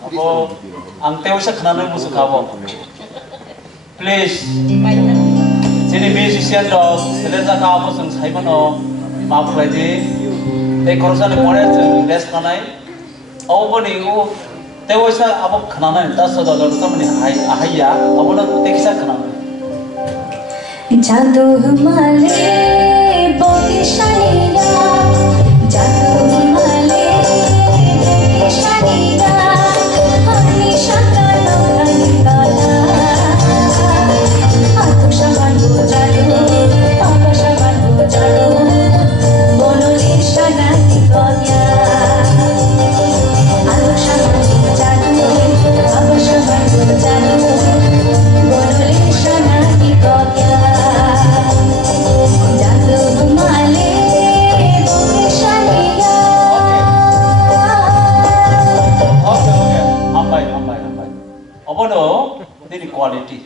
Abo ang tewsa khananai musu khabo please sini musician dog selesa ka abo sang saimano maaf lagi ei khorsa le pore rest kanai oboni u tewsa abo khananai tas dollar samani ahaya abo na tekisa khananai जादू माले बोगिशानिया जादू माले बोगिशानिया हमेशा कालो काला आतुषा बांधो जादू आकाशा बांधो जादू बोलो लिशाना निकोया आतुषा बांधो जादू आकाशा बांधो जादू बोलो लिशाना Nicoya Abono ini quality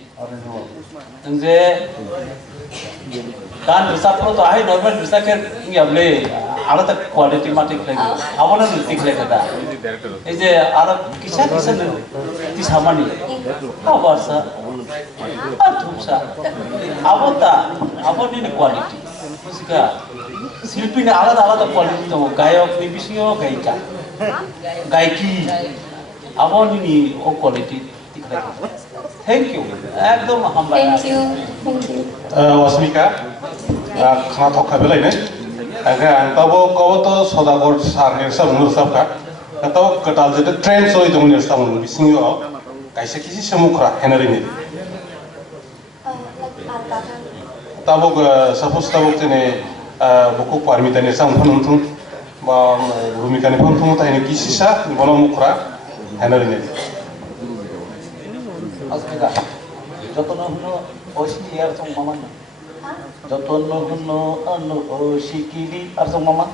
nje kan bisa pro to ai normal bisa kan ngiable ala tak quality matik lagi abono nutik lagi kada ei je ala kisa ti samani abarsa athumsa abota aboni ini quality musika শিল্পী না আলাদা আলাদা quality তো গায়ক ni bisio gaika gaiki aboni o quality thank you ekdom hamba Thank you. Wasmika khana thokha belaine aga antabo koboto sodagor sarher sa munur sabka atabo katal jete trend soi to munur samun bisingo kaisa kisi samukra henarini tabo suppose tabo tene buku parmitani sang phonuntung ba rumikani phontung taine kisisa bono mukra henarini asmika jotono huno oshiki ar song mama jotono huno anu oshikili ar song mama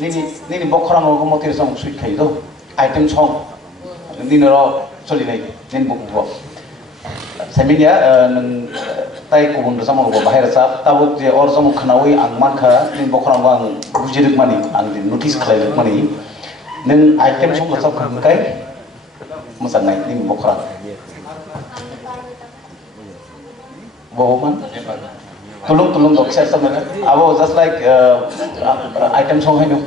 nini bokhram ko motir song sweet khai do item song nini ro choli nai nin buk bo seminia nang tai kubun sama ko bahaya sa tabo je or samu khanawi ang mankha nin bokhram ang bujirik mani ang din notice khlai mani nin item song ko kham kai masan nai nin bokhram woman tulung dok share sama abo just like item song hai no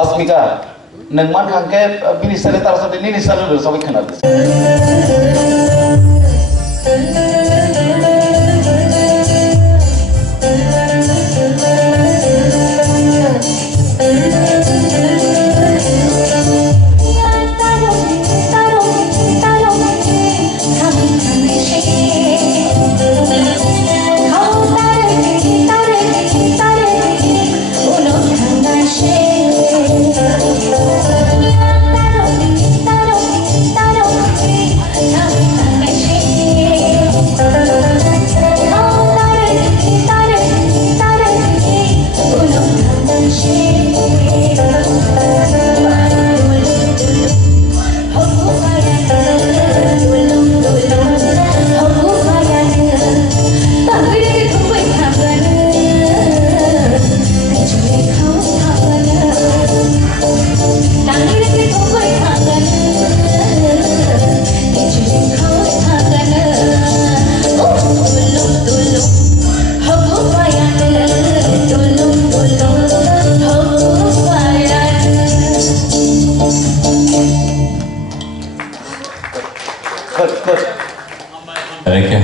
Asmika nang man khangke bini sale tar sa nini sale do sabai khana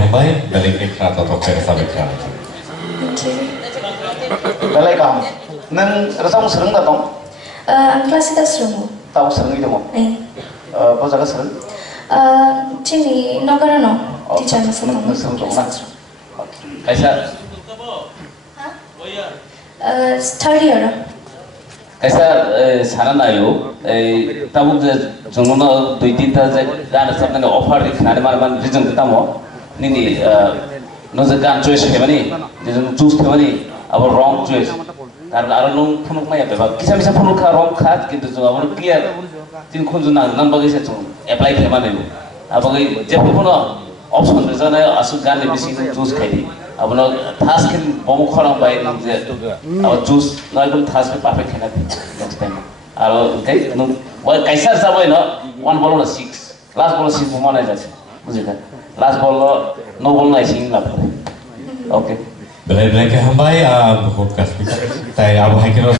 हामबाय बेलेगनि खोनाथाव साबायखर Belai kamu, neng rasa mau sering datang? Kelas kita seru. Tahu sering itu mau? Kau jaga sering? Sini, nogara no. Teacher masuk. Sering tuh mana? कैसा Third year. कैसा सारा ना यो तब जोनो दुई तीन था जे गाना सब ने ऑफर दिखाने मार रिजन देता मो निनी नोजे गान चॉइस है बनी रिजन चूज है बनी अब रॉन्ग चॉइस कारण आरो नं फुनुक माया बेबा किसा मिसा फुनुक खा रॉन्ग खा किंतु जो अब क्लियर तीन खोन जो नाम बगे से अप्लाई थे माने अब गई जे फुनो ऑप्शन रिजन है असु गान ने बेसी चूज खाई अब न थास के बमु खरम बाय जे अब चूज न एकदम थास के परफेक्ट खेना नेक्स्ट टाइम आरो के नु कैसा सब है न 1 बॉल 6 लास्ट बॉल 6 मने जाছে बुझिका लास्ट बॉल नो बॉल ना सिंग ला ओके बेलेग के हामबाय बहुत कास्पिक ताई अब हाइकेनो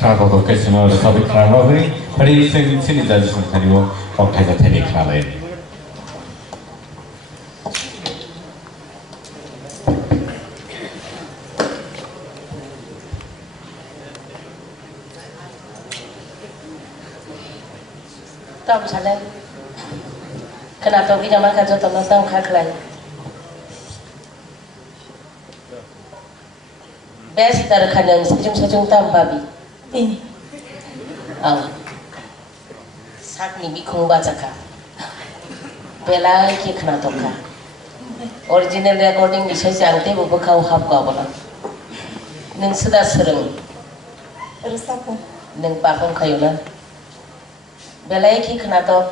Trago ke sino sabik trago beri pari sini jadi sini wo waktu itu tadi kenalai Tahu salah kenapa kita makan jauh tahu khaklai best terkadang sejung tam babi Ini. Sak ni bikung baca ka, bela ke kena toka, Original recording ni saya jangte bubu kau hap kau bola. Neng sudah sereng. Rosaku. Neng pakong kayu na. Belai ki kena to.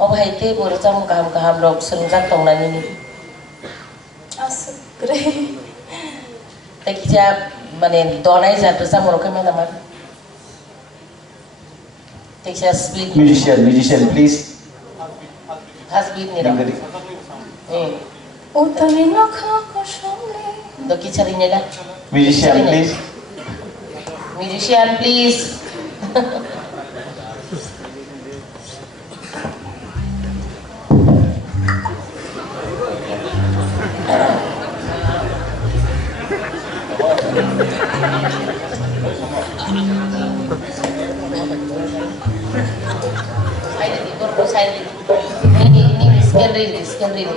Oh haite borjam kaham rok sengjak tong nani ni. Asuk keren. Tekija mane donai jatuh sama rokai mana mana. Tekija speed. Musician, please. Has beat ni dah. Utami nakha koshamle. Doki cari ni dah. Musician, please. Musician, please. Ini skill reading.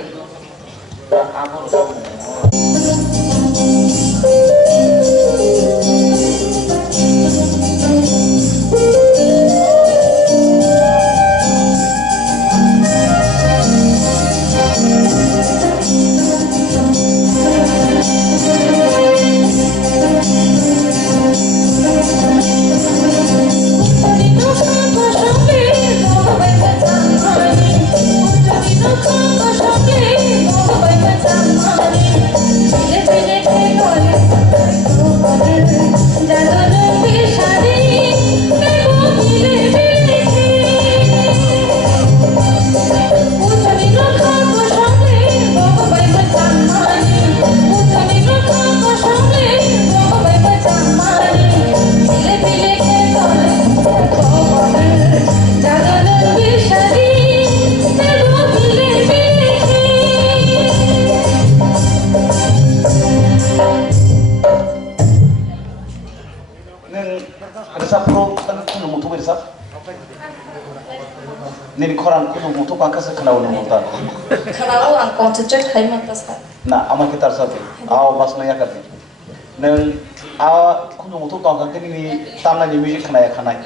Nini koran kudu mutu pangkas kenal nung mutan. Kenal ang concentrate hai mata sa. Na ama kita sabi. Aw bas na yakati. Nung kudu mutu pangkas kini tamna ni music kenal kanai.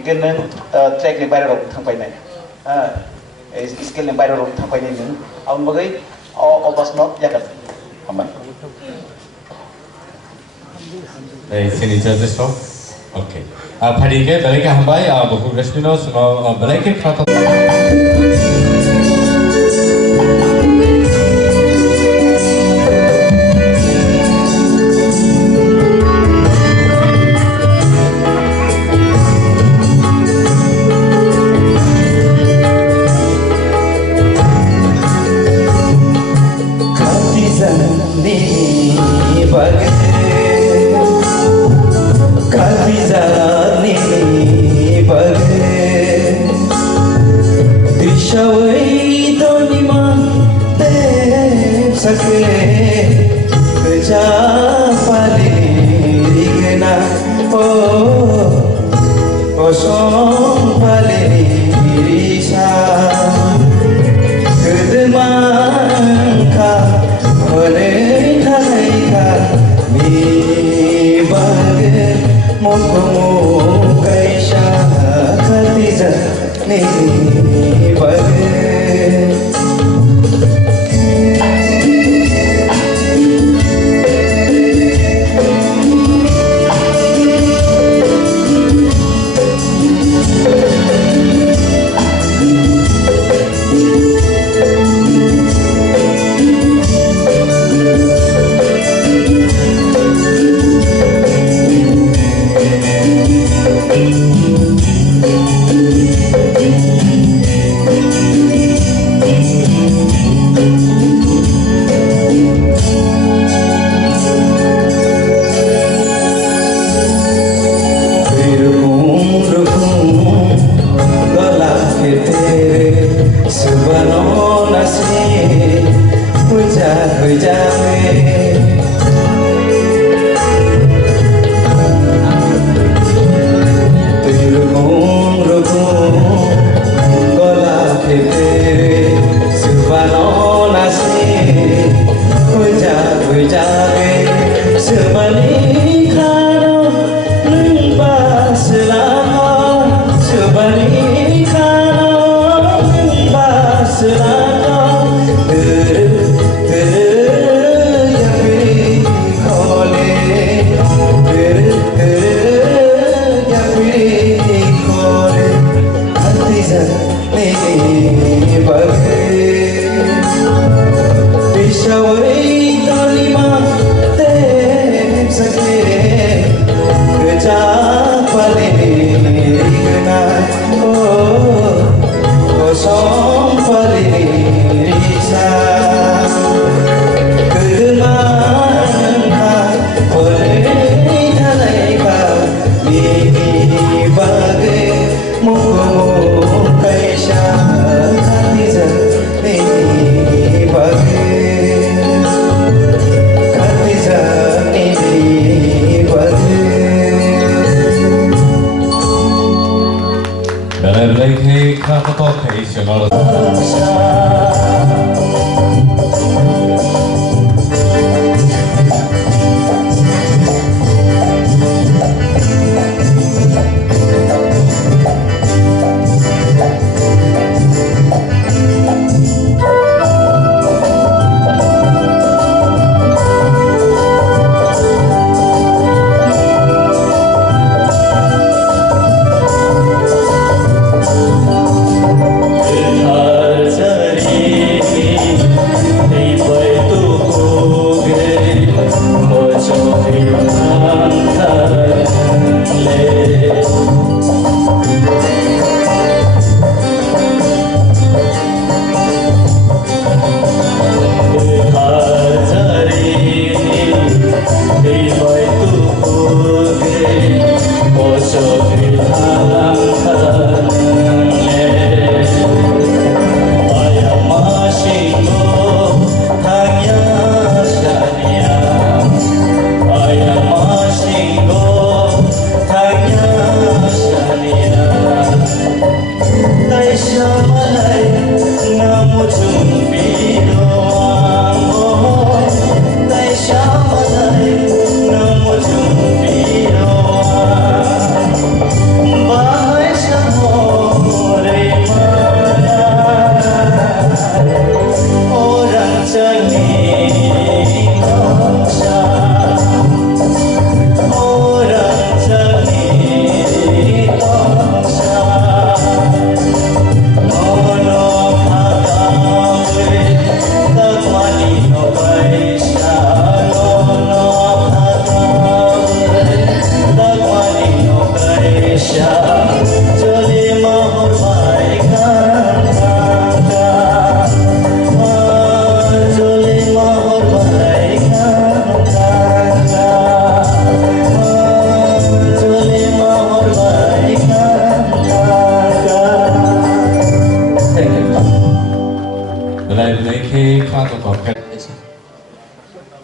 Ikan nung track ni bayar rok thangpai nai. Skill ni bayar rok thangpai nai nung. Aw bagai aw bas na yakati. Aman. Sini judges so. Okay. Pari ke balai ke hambai buku resmino semua balai ke kata. Belai kha to khai sino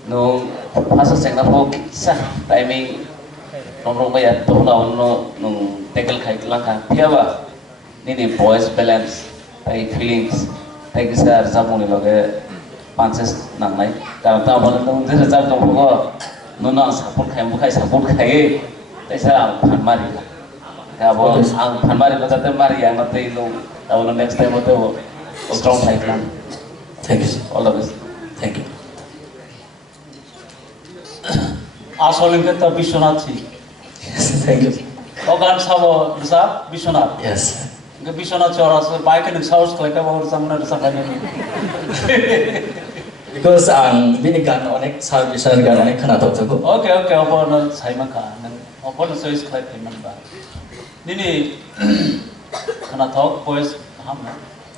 no hasa seng na po sa timing nong bayat to na nung tackle khai lang ka pia ba ni voice balance ai feelings ai kisar sapuni lage panches nang nai ta ta bon nung je sa to ko no na support khai tai sa phan mari ka bo ang phan mari ko ta mari yang na tai lo ta bon next time to strong fight lang. Thank you. All the best. Thank you. আসলে তো বিশ্বনাথ ছি Thank you. ওগান সাবো দসা Biswanath Yes. Biswanath চরাস বাইকে নে সাহস কয়টা বহুত সামনে দসা খাইনি Because ang binigan onek service gan onek khana to ko. Okay okay অপন সাইমাখা নং অপন সয়েস খাই পেমেন্ট বা নিনি খানা থক বয়স হাম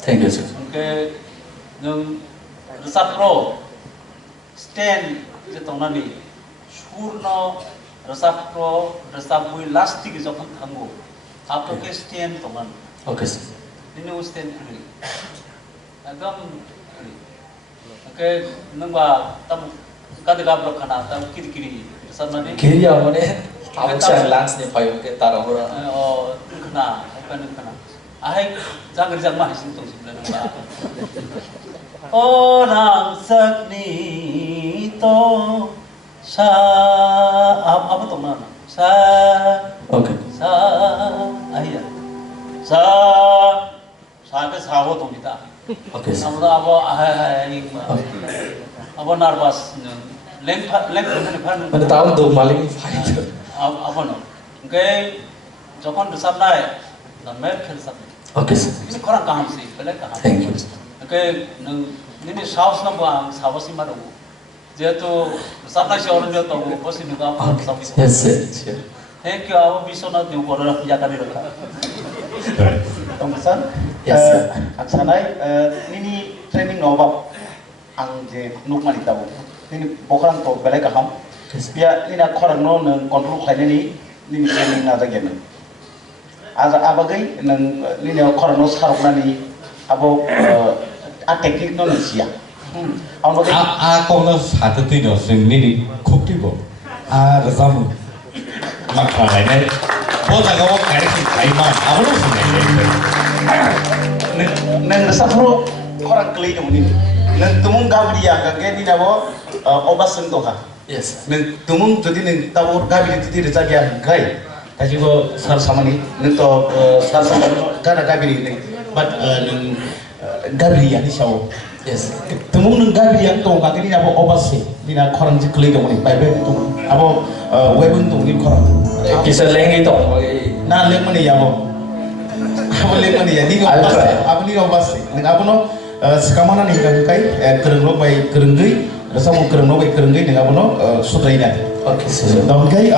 Thank you, sir. ওকে নং দসা প্রো স্ট্যান্ড যে তংনানি পূর্ণ রসাপ্র রসাবুই লাস্টিক যখন থামবো আপনাকে স্ট্যান্ড তখন Okay, sir. নিনে স্ট্যান্ড ফ্রি একদম ফ্রি ওকে নংবা তাম কাদে গাবলো খানা তাম কিরকিরি সামনে Kiriya mone outside lunch ni phayo ke tara hora. ও খানা খানা আহে জাগর জাগমা হাসিন তো সিবলে নংবা ও নাং সকনি তো sa apa tuh mana sa Okay. sa ayah sa ke sawo tuh kita Okay, sir. namun apa ayah apa nervous leng ini kan Mana tahu do maling fight. apa no oke jokon besar naik dan mer khel Okay, sir. ini kurang kaham sih belak kaham Thank you. oke ini saus nambah sawo sih mana যেহেতু সামনাসি অরণ্য তো পশ্চিম Yes, sir. Sure. Thank you আবো Biswanath new বড় ইয়াকারি রাখা Tongsan, Yes, sir. aksanai nini training nova ang je nukmani tabu. Nini bokarang to belai kaham. Yes. Pia nina korang no nang control khai nini training na jagen. Aja abagai nang nini korang no sarok nani abo a technique no sia. Ang bagai a kong na sa ti no sing ni khuk ti bo a ra sam ma kha lai ne जागाव गायखौ गायमा आबो neng resapro orang kelih dong ini neng tumung gabri ya kakek di nabo obasan toka Yes. neng tumung jadi neng tahu gabri itu tidak saja gai tapi juga sar sama nih neng to sar sama karena gabri ini but neng gabri ya di sawo Yes. tumung neng gabri yang to kakek di nabo obasan di nabo orang jadi kelih dong ini baik baik tumung abo webun tumung ini orang Kisah lain itu. nah lek mana ya abo apa lek mana ya ni ngobas apa ni ngobas neng apa no sekamana nih kai kereng lo baik kerenggui rasa mau kereng lo baik kerenggui neng apa no sutrai dah Oke, tahun kai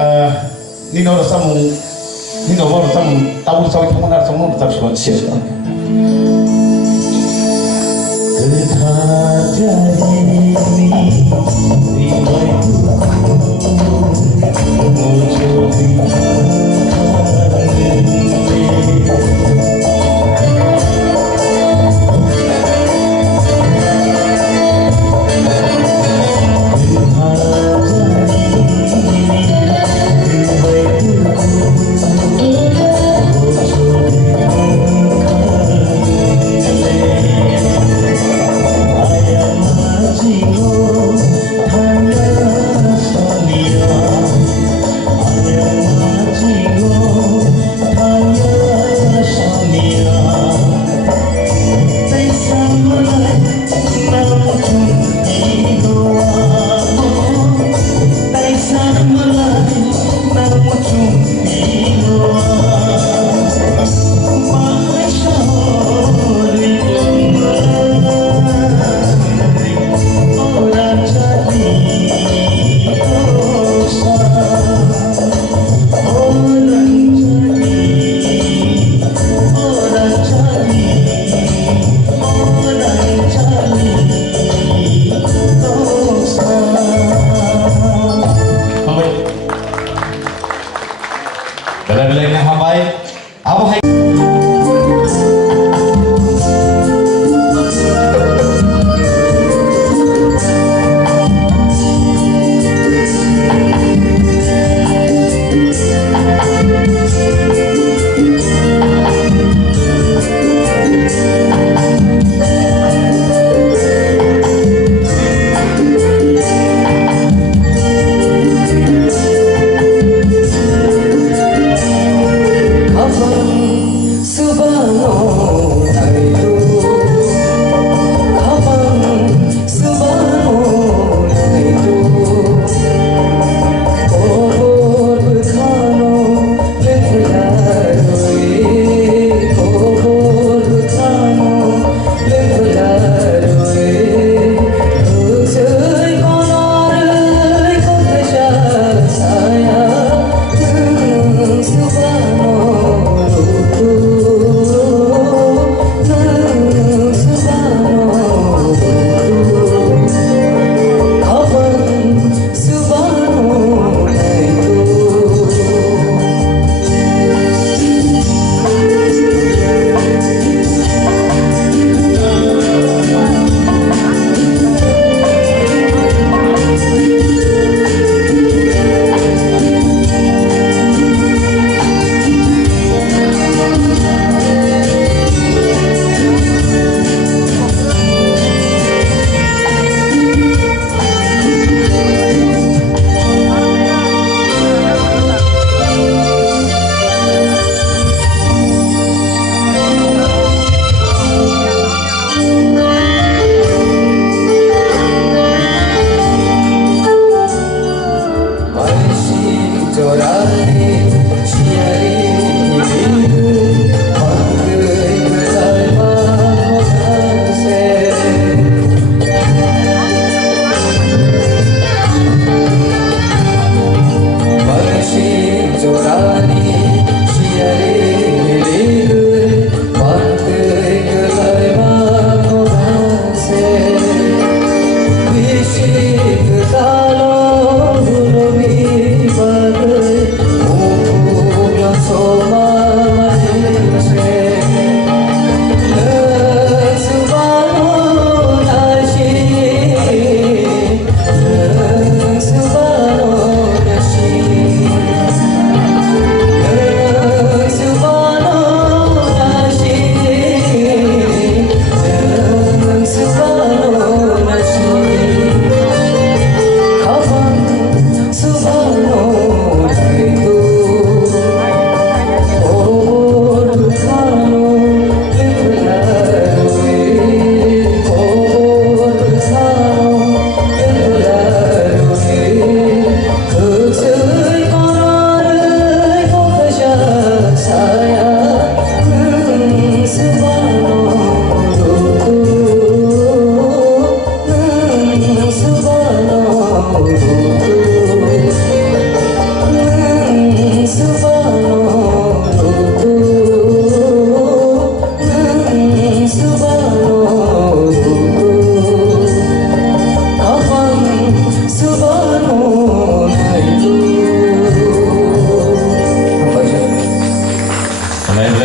ni no rasa mau tahu sawi kamu nak semua tetap suka siap Bela-bela na habay. Abo hay. Abang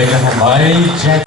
belai hamai Jack.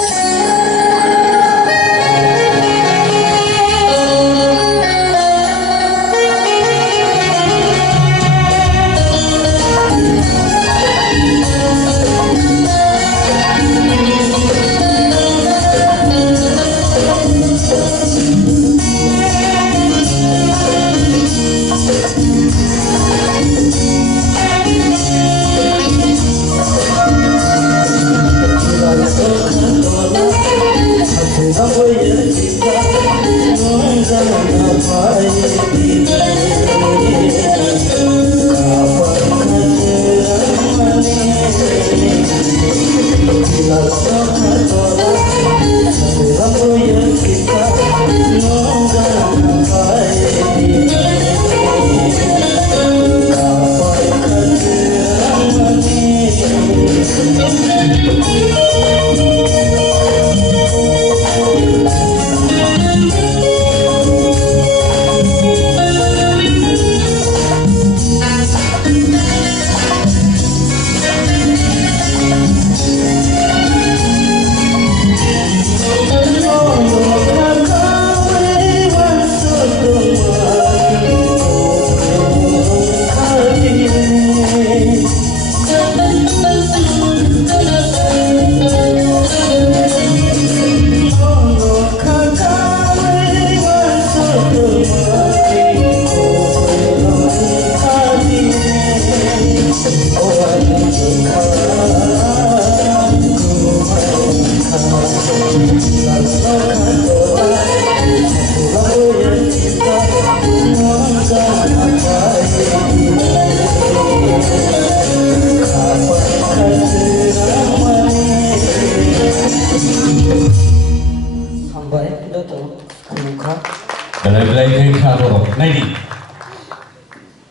Belai khaborok naini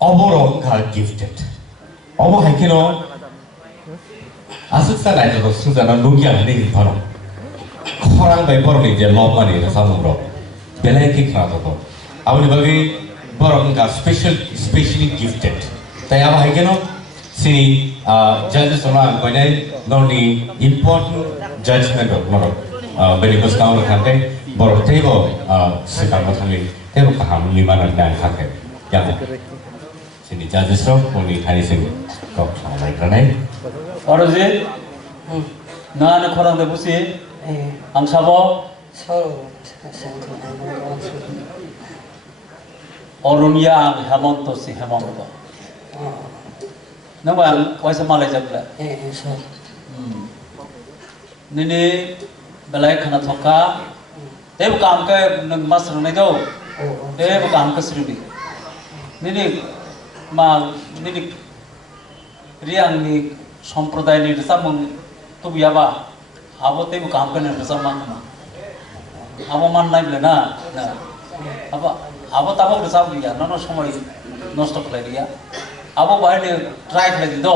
oborok kha gifted obo haikino asuksa naito sujana lugia ni bharo khorang bai borni je lob mani ra samro belai ki khato aboni bagi borok ka specially gifted tai aba haikino sini judges ona koinai noni important judgment of moro beri kuskaun khankai borok tebo sekang mathangi tebo kaham lima dan kakek yang sini judges ro poni hari sini kok sampai kanai 어르신 나는 코랑 대부시 암사보 어른이야 해먼토시 해먼토 너무 와서 말해 잡래 니니 belai khana thoka dev kaam ka nang masr nei do dev kaam ka sribi nini ma nini riang ni sampradaya ni samung tu biaba abo dev kaam ka ne samang ma abo man nai bele na abo tabo resab dia nono সময় নষ্ট করে দিয়া abo bahai try করে দিdo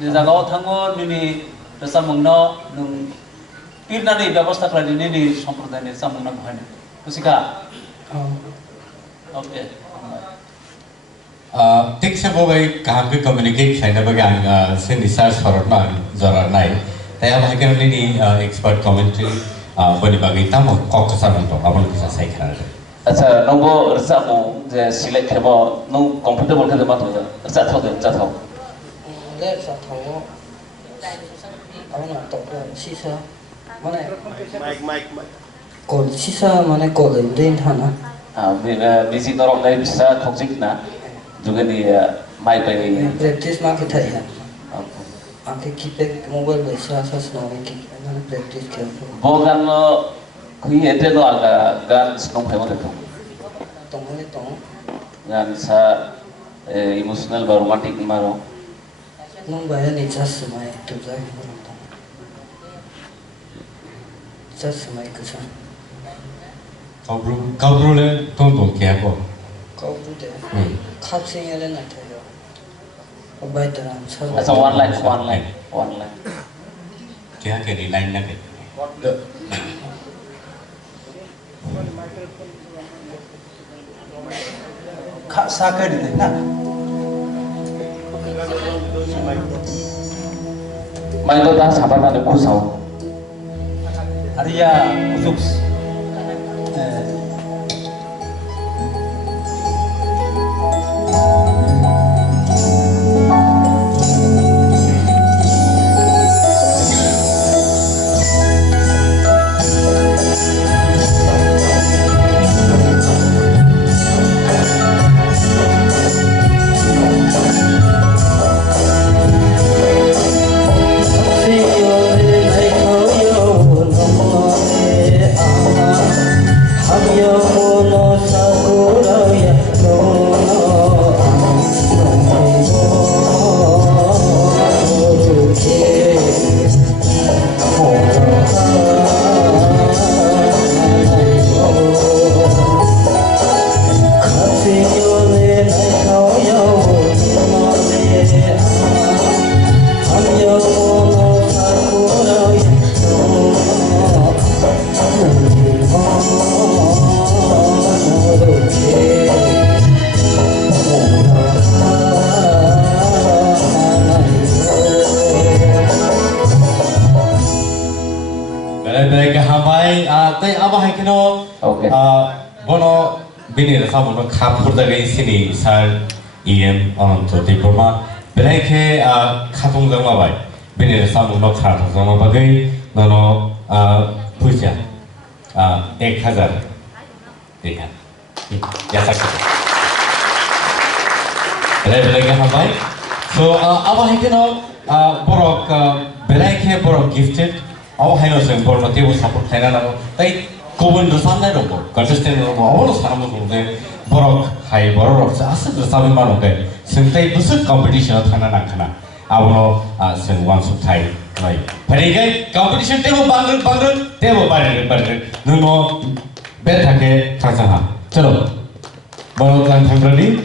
je jagao thango nini samung no nung Pirnani ব্যবস্থা করে নিনি সম্প্রদায়ের সামনা হয় না বুঝিকা ওকে ঠিক সে বই কাম কে কমিউনিকেট খাইনা বগে আং সে রিসার্চ ফরট না জরা নাই তাই আম হাইকে নিনি এক্সপার্ট কমেন্ট্রি বনি বাগে তাম কক সামন্ত আপন কিসা সাই খানা আচ্ছা নবো রসাবো যে সিলেক্ট হেব নো কমফর্টেবল খেতে মাতো রসা থাও জাথাও লে সাথাও আপন তো সিসা মানে মাইক কল সিসা মানে কল দেন থানা মিউজিক নরম নাই বিসা খকজিক না जुगेनि माइ पाइ प्रेक्टिस मा के थाया आके कीपैड मोबाइल बेसा सास नवे की माने प्रेक्टिस के बोगान खुइ एते नो आगा गान स्नं फाइमो देखो तंगले तंग गान सा इमोशनल बा रोमांटिक मारो नं बाया नि जास समय तो जाय जास समय कसा काब्रुले तों के को काब्रु दे खापसेयाले ना थायो बाय तरह सब अच्छा one line क्या के दी लाइन ना के खा साकर दे ना माइ तो दा साबा ना खुसाव Arya Uzuk. Tay apa hai kino? Okay. Bono bini rasa bono kapur dagai sini sar EM onto di Burma. Belai ke katung zama bai. Bini rasa bono katung zama bagai nono puja 1000 dekan. Ya sakit. Belai ke hambai. So apa hai kino borok belai ke borok gifted. Aku hanya sering bermotif support hanya nama, tapi kau tu sana roko, konsisten roko, awal sana mungkin borok hai borok asal bersama mana ke, sentai besar competition thana nak thana, awal sen one subtai, right? Padahal competition temu bangger, temu bangger, nuno better ke thasa, calo, borok kan thangkali.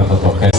kanto toke.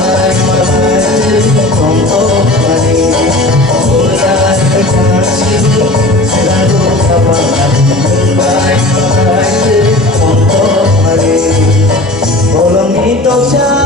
Bye. dok